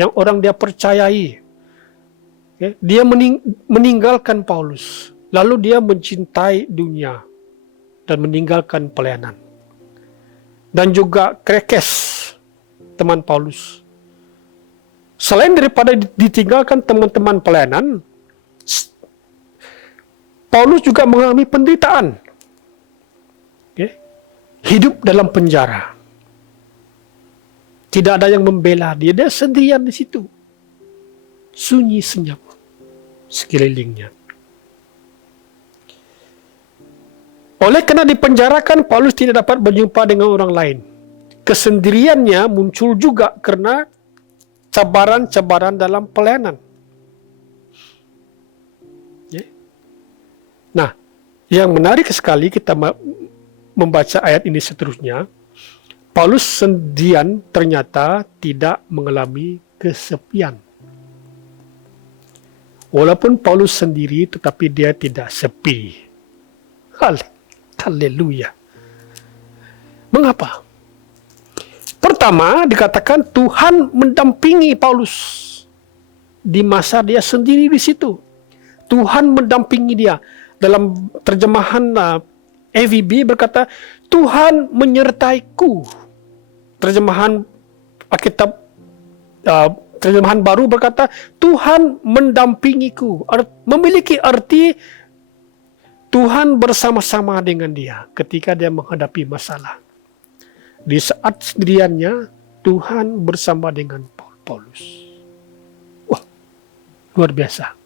yang orang dia percayai. Dia meninggalkan Paulus, lalu dia mencintai dunia dan meninggalkan pelayanan. Dan juga Krekes, teman Paulus. Selain daripada ditinggalkan teman-teman pelayanan, Paulus juga mengalami penderitaan. Hidup dalam penjara. Tidak ada yang membela dia. Dia sendirian di situ. Sunyi senyap sekelilingnya. Oleh karena dipenjarakan, Paulus tidak dapat berjumpa dengan orang lain. Kesendiriannya muncul juga karena cabaran-cabaran dalam pelayanan. Nah, yang menarik sekali kita membaca ayat ini seterusnya, Paulus sendirian ternyata tidak mengalami kesepian. Walaupun Paulus sendiri, tetapi dia tidak sepi. Haleluya. Mengapa? Pertama, dikatakan Tuhan mendampingi Paulus di masa dia sendiri di situ. Tuhan mendampingi dia. Dalam terjemahan AVB berkata, Tuhan menyertaiku. Terjemahan Alkitab terjemahan baru berkata, Tuhan mendampingiku. Memiliki arti Tuhan bersama-sama dengan dia ketika dia menghadapi masalah. Di saat sendiriannya, Tuhan bersama dengan Paulus. Wah, luar biasa.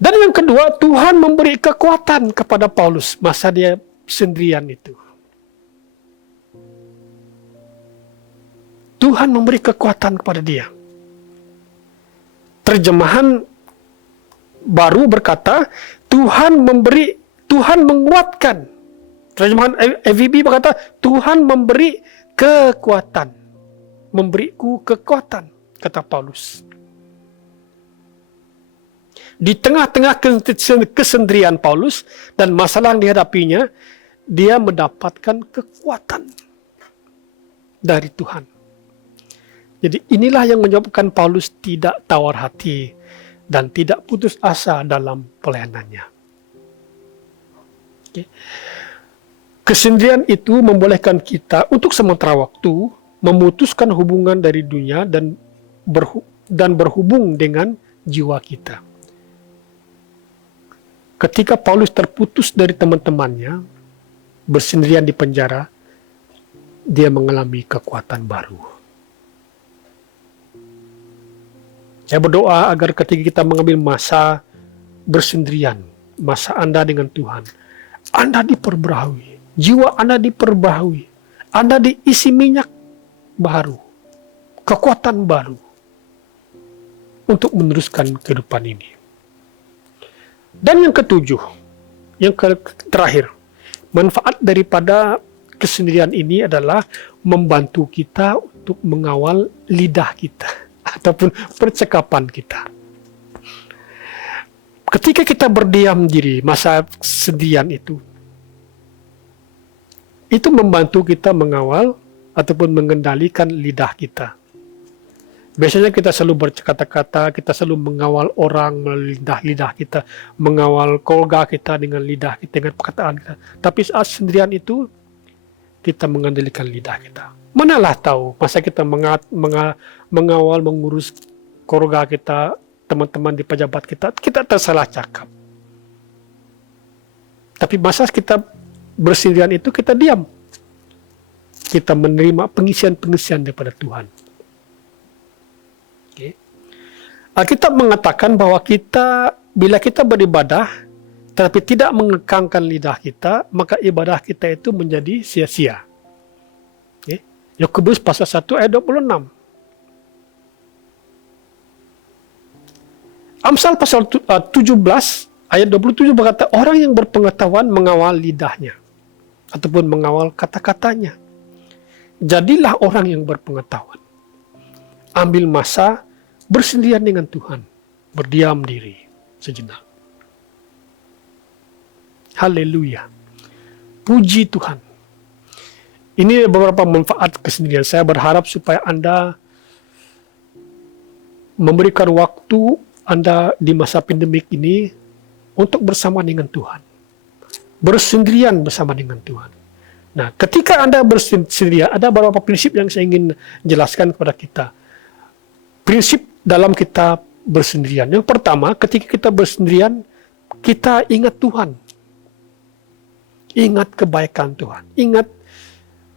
Dan yang kedua, Tuhan memberi kekuatan kepada Paulus masa dia sendirian itu. Tuhan memberi kekuatan kepada dia. Terjemahan baru berkata, Tuhan menguatkan. Terjemahan AVB berkata, Tuhan memberi kekuatan. Memberiku kekuatan, kata Paulus. Di tengah-tengah kesendirian Paulus dan masalah yang dihadapinya, dia mendapatkan kekuatan dari Tuhan. Jadi inilah yang menyebabkan Paulus tidak tawar hati dan tidak putus asa dalam pelayanannya. Okay. Kesendirian itu membolehkan kita untuk sementara waktu memutuskan hubungan dari dunia dan berhubung dengan jiwa kita. Ketika Paulus terputus dari teman-temannya, bersendirian di penjara, dia mengalami kekuatan baru. Saya berdoa agar ketika kita mengambil masa bersendirian, masa Anda dengan Tuhan, Anda diperbaharui, jiwa Anda diperbaharui, Anda diisi minyak baru, kekuatan baru untuk meneruskan kehidupan ini. Dan yang ketujuh, yang terakhir, manfaat daripada kesendirian ini adalah membantu kita untuk mengawal lidah kita ataupun percakapan kita. Ketika kita berdiam diri masa kesendirian itu membantu kita mengawal ataupun mengendalikan lidah kita. Biasanya kita selalu berkata-kata, kita selalu mengawal orang melalui lidah kita, mengawal keluarga kita dengan lidah kita, dengan perkataan kita. Tapi saat sendirian itu, kita mengendalikan lidah kita. Manalah tahu, masa kita mengawal, mengurus keluarga kita, teman-teman di pejabat kita tersalah cakap. Tapi masa kita bersendirian itu, kita diam. Kita menerima pengisian-pengisian daripada Tuhan. Alkitab mengatakan bahwa bila kita beribadah, tetapi tidak mengekangkan lidah kita, maka ibadah kita itu menjadi sia-sia. Yakobus pasal 1 ayat 26. Amsal pasal 17 ayat 27 berkata, orang yang berpengetahuan mengawal lidahnya, ataupun mengawal kata-katanya. Jadilah orang yang berpengetahuan. Ambil masa bersendirian dengan Tuhan, berdiam diri sejenak. Haleluya. Puji Tuhan. Ini beberapa manfaat kesendirian. Saya berharap supaya Anda memberikan waktu Anda di masa pandemik ini untuk bersama dengan Tuhan. Bersendirian bersama dengan Tuhan. Nah, ketika Anda bersendirian, ada beberapa prinsip yang saya ingin jelaskan kepada kita. Prinsip dalam kita bersendirian. Yang pertama, ketika kita bersendirian, kita ingat Tuhan. Ingat kebaikan Tuhan. Ingat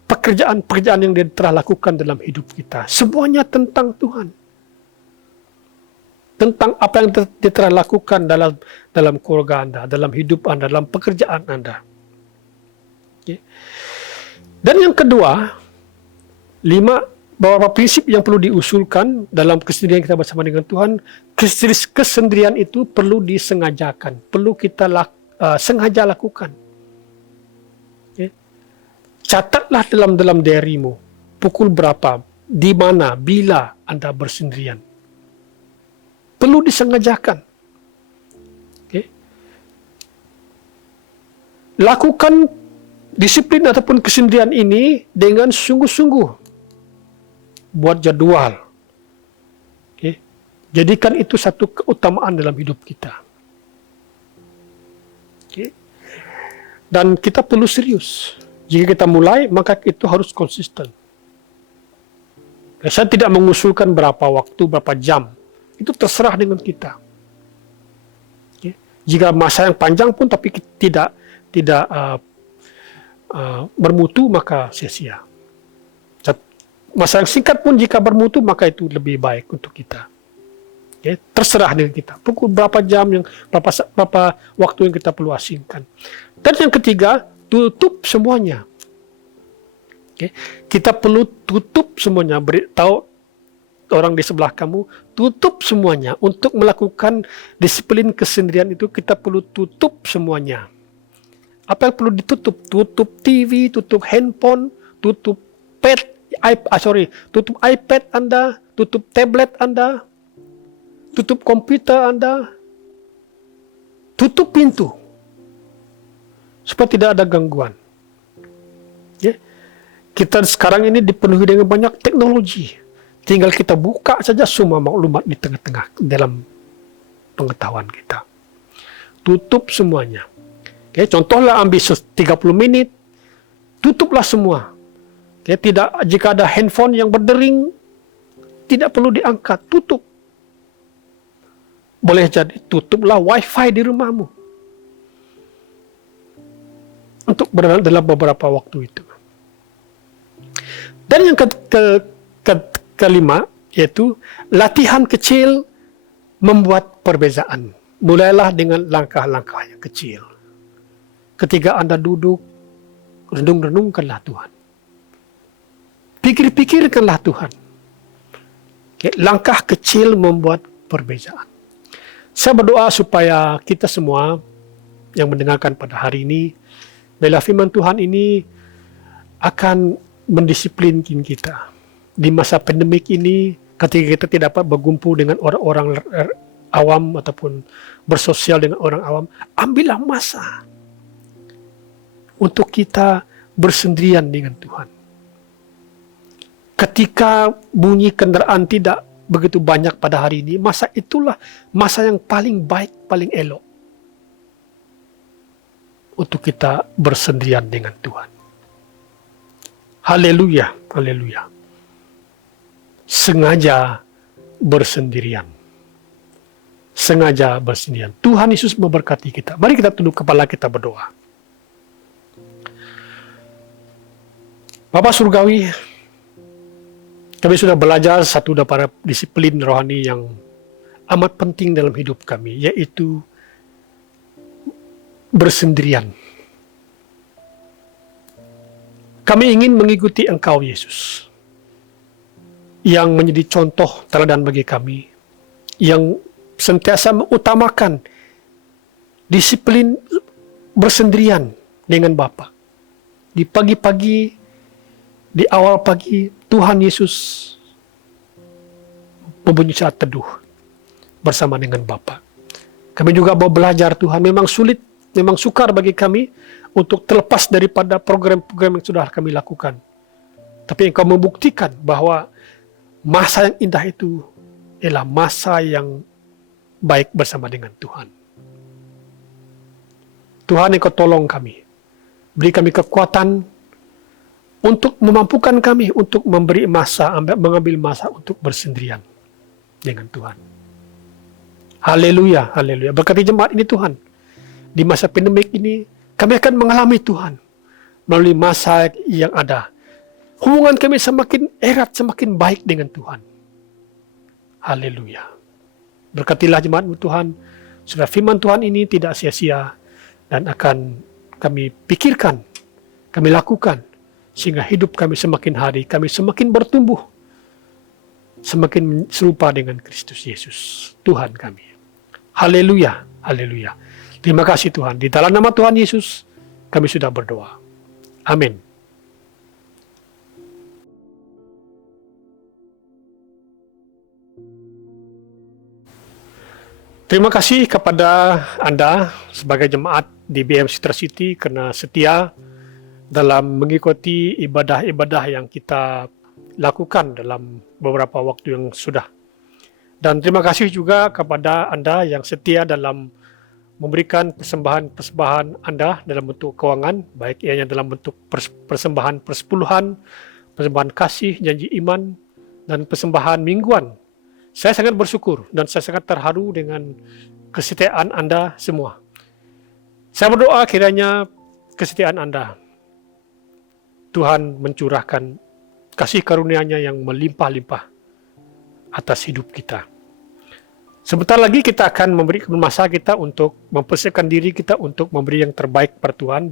pekerjaan-pekerjaan yang Dia telah lakukan dalam hidup kita. Semuanya tentang Tuhan. Tentang apa yang Dia telah lakukan dalam keluarga Anda, dalam hidup Anda, dalam pekerjaan Anda. Okay. Dan yang kedua, 5 beberapa prinsip yang perlu diusulkan dalam kesendirian kita bersama dengan Tuhan. Kesendirian itu perlu disengajakan, perlu kita sengaja lakukan. Okay. Catatlah dalam diarimu, pukul berapa, di mana, bila Anda bersendirian. Perlu disengajakan. Okay. Lakukan disiplin ataupun kesendirian ini dengan sungguh-sungguh. Buat jadwal. Okay. Jadikan itu satu keutamaan dalam hidup kita. Okay. Dan kita perlu serius. Jika kita mulai, maka itu harus konsisten. Saya tidak mengusulkan berapa waktu, berapa jam. Itu terserah dengan kita. Okay. Jika masa yang panjang pun tapi tidak bermutu, maka sia-sia. Masa yang singkat pun jika bermutu, maka itu lebih baik untuk kita. Okay. Terserah dengan kita. Pukul berapa jam, berapa waktu yang kita perlu asingkan. Dan yang ketiga, tutup semuanya. Okay. Kita perlu tutup semuanya. Beritahu orang di sebelah kamu, tutup semuanya. Untuk melakukan disiplin kesendirian itu, kita perlu tutup semuanya. Apa yang perlu ditutup? Tutup TV, tutup handphone, tutup tutup iPad Anda, tutup tablet Anda, tutup komputer Anda, tutup pintu supaya tidak ada gangguan. Ya. Kita sekarang ini dipenuhi dengan banyak teknologi. Tinggal kita buka saja semua maklumat di tengah-tengah dalam pengetahuan kita. Tutup semuanya. Okay, contohlah ambil 30 menit, tutuplah semua. Okay, jika ada handphone yang berdering, tidak perlu diangkat, tutup. Boleh jadi tutuplah wifi di rumahmu. Untuk berada dalam beberapa waktu itu. Dan yang kelima, yaitu latihan kecil membuat perbezaan. Mulailah dengan langkah-langkah yang kecil. Ketika Anda duduk, renung-renungkanlah Tuhan. Pikir-pikirkanlah Tuhan. Okay, langkah kecil membuat perbezaan. Saya berdoa supaya kita semua yang mendengarkan pada hari ini, bila firman Tuhan ini akan mendisiplinkan kita. Di masa pandemik ini, ketika kita tidak dapat berkumpul dengan orang-orang awam ataupun bersosial dengan orang awam, ambillah masa untuk kita bersendirian dengan Tuhan. Ketika bunyi kendaraan tidak begitu banyak pada hari ini, masa itulah masa yang paling baik, paling elok untuk kita bersendirian dengan Tuhan. Haleluya, haleluya. Sengaja bersendirian. Sengaja bersendirian. Tuhan Yesus memberkati kita. Mari kita tunduk kepala, kita berdoa. Bapa Surgawi, kami sudah belajar satu daripada disiplin rohani yang amat penting dalam hidup kami, yaitu bersendirian. Kami ingin mengikuti Engkau, Yesus, yang menjadi contoh teladan bagi kami, yang sentiasa mengutamakan disiplin bersendirian dengan Bapa. Di pagi-pagi, di awal pagi, Tuhan Yesus membunyi saat teduh bersama dengan Bapa. Kami juga mau belajar, Tuhan, memang sulit, memang sukar bagi kami untuk terlepas daripada program-program yang sudah kami lakukan. Tapi Engkau membuktikan bahwa masa yang indah itu ialah masa yang baik bersama dengan Tuhan. Tuhan, Engkau tolong kami. Beri kami kekuatan untuk memampukan kami untuk memberi masa, mengambil masa untuk bersendirian dengan Tuhan. Haleluya, haleluya. Berkati jemaat ini Tuhan. Di masa pandemik ini, kami akan mengalami Tuhan melalui masa yang ada. Hubungan kami semakin erat, semakin baik dengan Tuhan. Haleluya. Berkatilah jemaat-Mu Tuhan, supaya firman Tuhan ini tidak sia-sia dan akan kami pikirkan, kami lakukan, sehingga hidup kami semakin hari, kami semakin bertumbuh, semakin serupa dengan Kristus Yesus, Tuhan kami. Haleluya, haleluya. Terima kasih Tuhan. Di dalam nama Tuhan Yesus, kami sudah berdoa. Amin. Terima kasih kepada Anda sebagai jemaat di BM Citra City karena setia dalam mengikuti ibadah-ibadah yang kita lakukan dalam beberapa waktu yang sudah. Dan terima kasih juga kepada Anda yang setia dalam memberikan persembahan-persembahan Anda dalam bentuk keuangan, baik ianya dalam bentuk persembahan persepuluhan, persembahan kasih, janji iman, dan persembahan mingguan. Saya sangat bersyukur dan saya sangat terharu dengan kesetiaan Anda semua. Saya berdoa kiranya kesetiaan Anda Tuhan mencurahkan kasih karunia-Nya yang melimpah-limpah atas hidup kita. Sebentar lagi kita akan memberikan masa kita untuk mempersiapkan diri kita untuk memberi yang terbaik per Tuhan.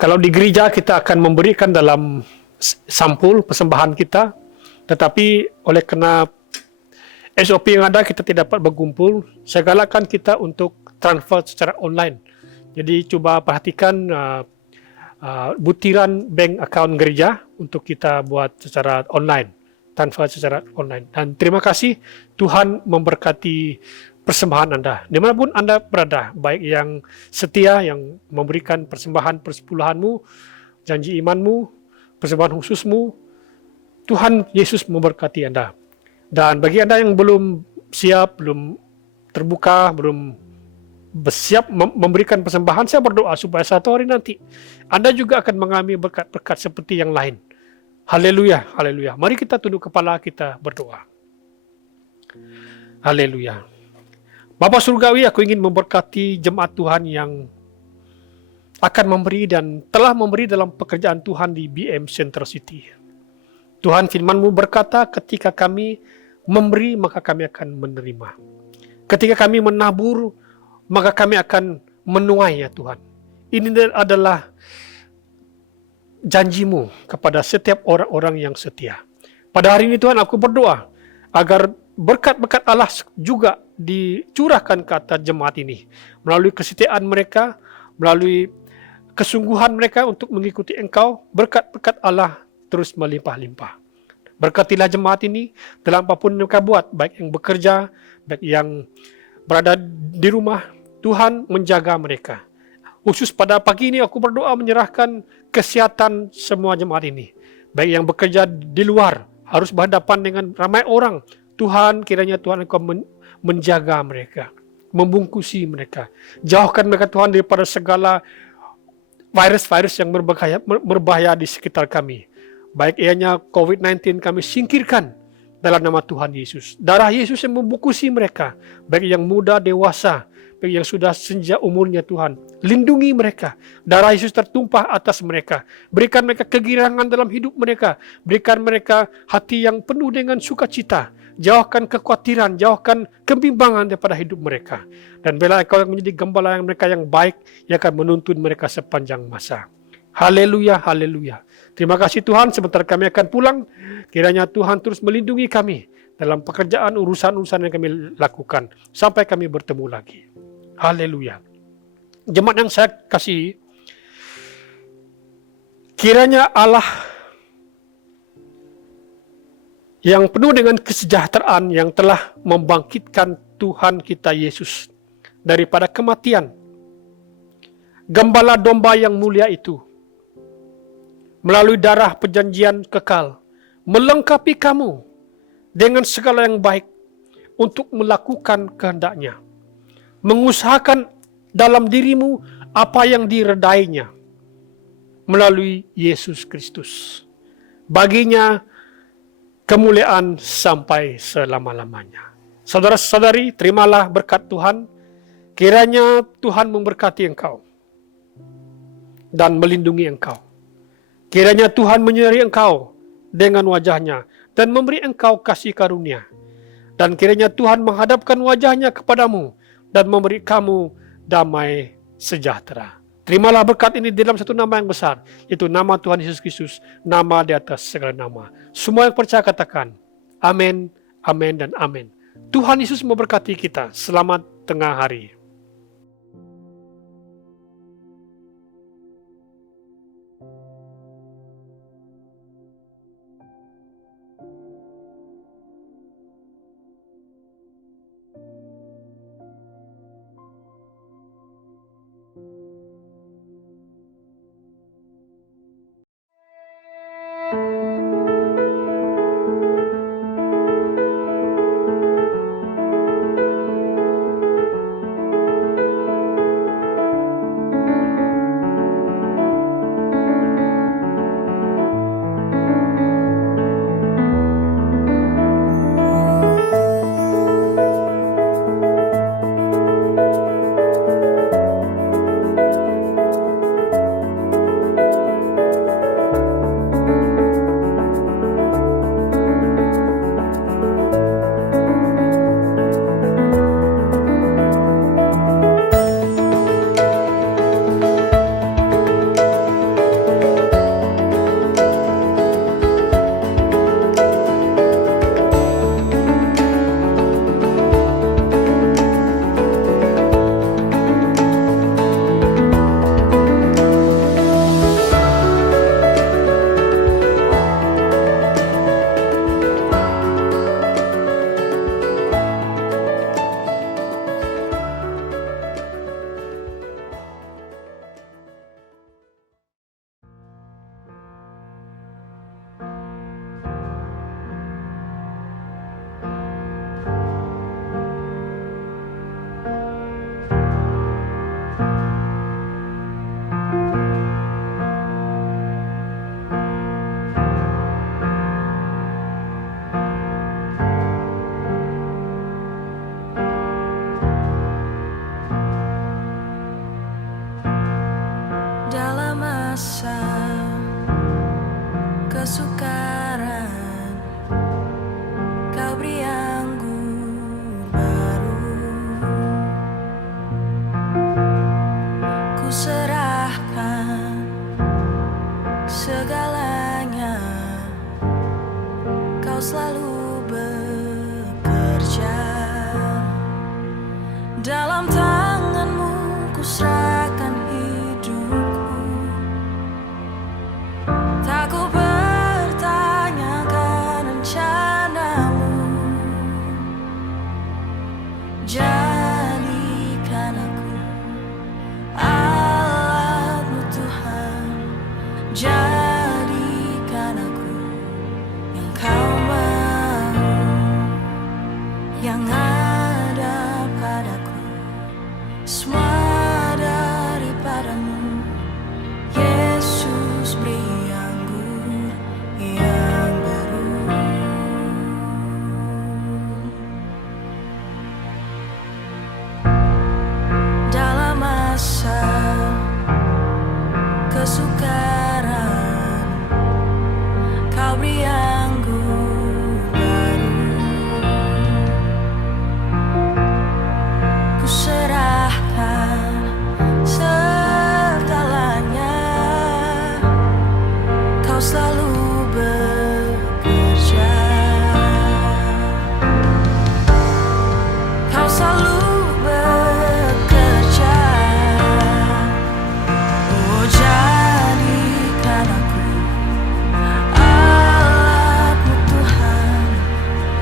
Kalau di gereja kita akan memberikan dalam sampul persembahan kita, tetapi oleh karena SOP yang ada kita tidak dapat berkumpul, saya galakkan kita untuk transfer secara online. Jadi coba perhatikan butiran bank account gereja untuk kita buat secara online, transfer secara online. Dan terima kasih Tuhan memberkati persembahan Anda. Dimanapun Anda berada, baik yang setia, yang memberikan persembahan persepuluhanmu, janji imanmu, persembahan khususmu, Tuhan Yesus memberkati Anda. Dan bagi Anda yang belum siap, belum terbuka, belum bersiap memberikan persembahan, saya berdoa supaya satu hari nanti Anda juga akan mengalami berkat-berkat seperti yang lain. Haleluya, haleluya. Mari kita tunduk kepala, kita berdoa. Haleluya. Bapa Surgawi, aku ingin memberkati jemaat Tuhan yang akan memberi dan telah memberi dalam pekerjaan Tuhan di BM Center City. Tuhan, firman-Mu berkata, ketika kami memberi, maka kami akan menerima. Ketika kami menabur, maka kami akan menuai, ya Tuhan. Ini adalah janjimu kepada setiap orang-orang yang setia. Pada hari ini Tuhan, aku berdoa agar berkat-berkat Allah juga dicurahkan ke atas jemaat ini. Melalui kesetiaan mereka, melalui kesungguhan mereka untuk mengikuti Engkau, berkat-berkat Allah terus melimpah-limpah. Berkatilah jemaat ini dalam apapun mereka buat, baik yang bekerja, baik yang berada di rumah. Tuhan menjaga mereka. Khusus pada pagi ini aku berdoa menyerahkan kesehatan semua jemaat ini. Baik yang bekerja di luar, harus berhadapan dengan ramai orang. Tuhan, kiranya Tuhan Engkau menjaga mereka, membungkusi mereka. Jauhkan mereka Tuhan daripada segala virus-virus yang berbahaya di sekitar kami. Baik ianya COVID-19 kami singkirkan dalam nama Tuhan Yesus. Darah Yesus yang membungkusi mereka, baik yang muda, dewasa, baik yang sudah senja umurnya Tuhan. Lindungi mereka. Darah Yesus tertumpah atas mereka. Berikan mereka kegirangan dalam hidup mereka. Berikan mereka hati yang penuh dengan sukacita. Jauhkan kekhawatiran, jauhkan kebimbangan daripada hidup mereka. Dan bila Engkau yang menjadi gembala yang mereka yang baik, yang akan menuntun mereka sepanjang masa. Haleluya, haleluya. Terima kasih Tuhan, sebentar kami akan pulang. Kiranya Tuhan terus melindungi kami dalam pekerjaan, urusan-urusan yang kami lakukan. Sampai kami bertemu lagi. Haleluya. Jemaat yang saya kasih, kiranya Allah yang penuh dengan kesejahteraan yang telah membangkitkan Tuhan kita Yesus daripada kematian, gembala domba yang mulia itu, melalui darah perjanjian kekal, melengkapi kamu dengan segala yang baik untuk melakukan kehendak-Nya, mengusahakan dalam dirimu apa yang diredainya melalui Yesus Kristus. Baginya kemuliaan sampai selama-lamanya. Saudara-saudari, terimalah berkat Tuhan. Kiranya Tuhan memberkati engkau dan melindungi engkau. Kiranya Tuhan menyertai engkau dengan wajah-Nya dan memberi engkau kasih karunia. Dan kiranya Tuhan menghadapkan wajah-Nya kepadamu dan memberi kamu damai sejahtera. Terimalah berkat ini dalam satu nama yang besar, yaitu nama Tuhan Yesus Kristus, nama di atas segala nama. Semua yang percaya katakan, amin, amin, dan amin. Tuhan Yesus memberkati kita. Selamat tengah hari.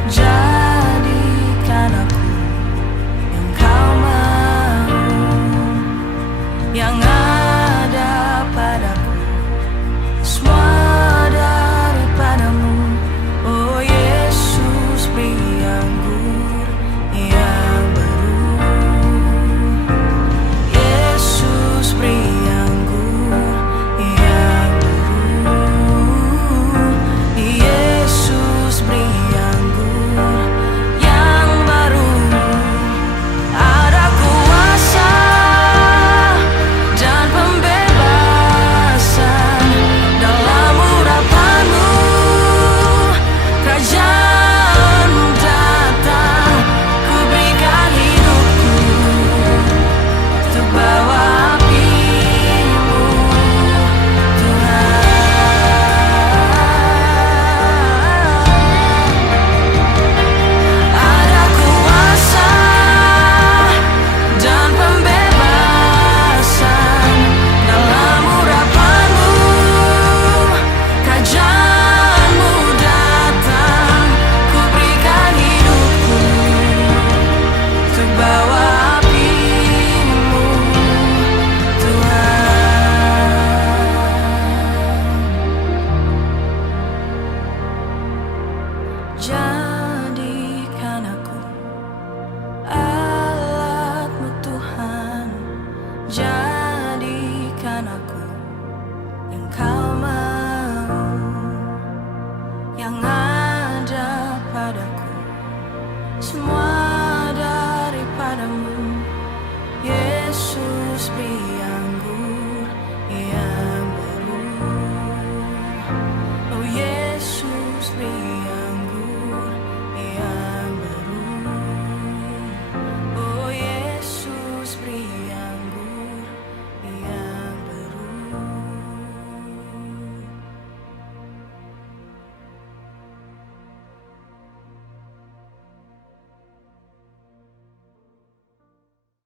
Jadikan aku yang kau mau, yang ada padaku semua daripadamu. Oh Yesus, beri anggur yang baru. Yesus, beri anggur yang baru. Yesus, beri anggur yang baru. Ada kuasa dan pembebasan dalam urapanmu. Kerajaanmu datang, ku berikan hidupku untuk bawa api-Mu, Tuhan. Ada kuasa dan pembebasan dalam urapanmu. Kerajaanmu datang, ku berikan hidupku untuk bawa api-Mu, Tuhan. Jadikan aku alat-Mu, Tuhan. Jadikan aku yang kau mau, yang ada padaku semua daripadamu. Yesus, beri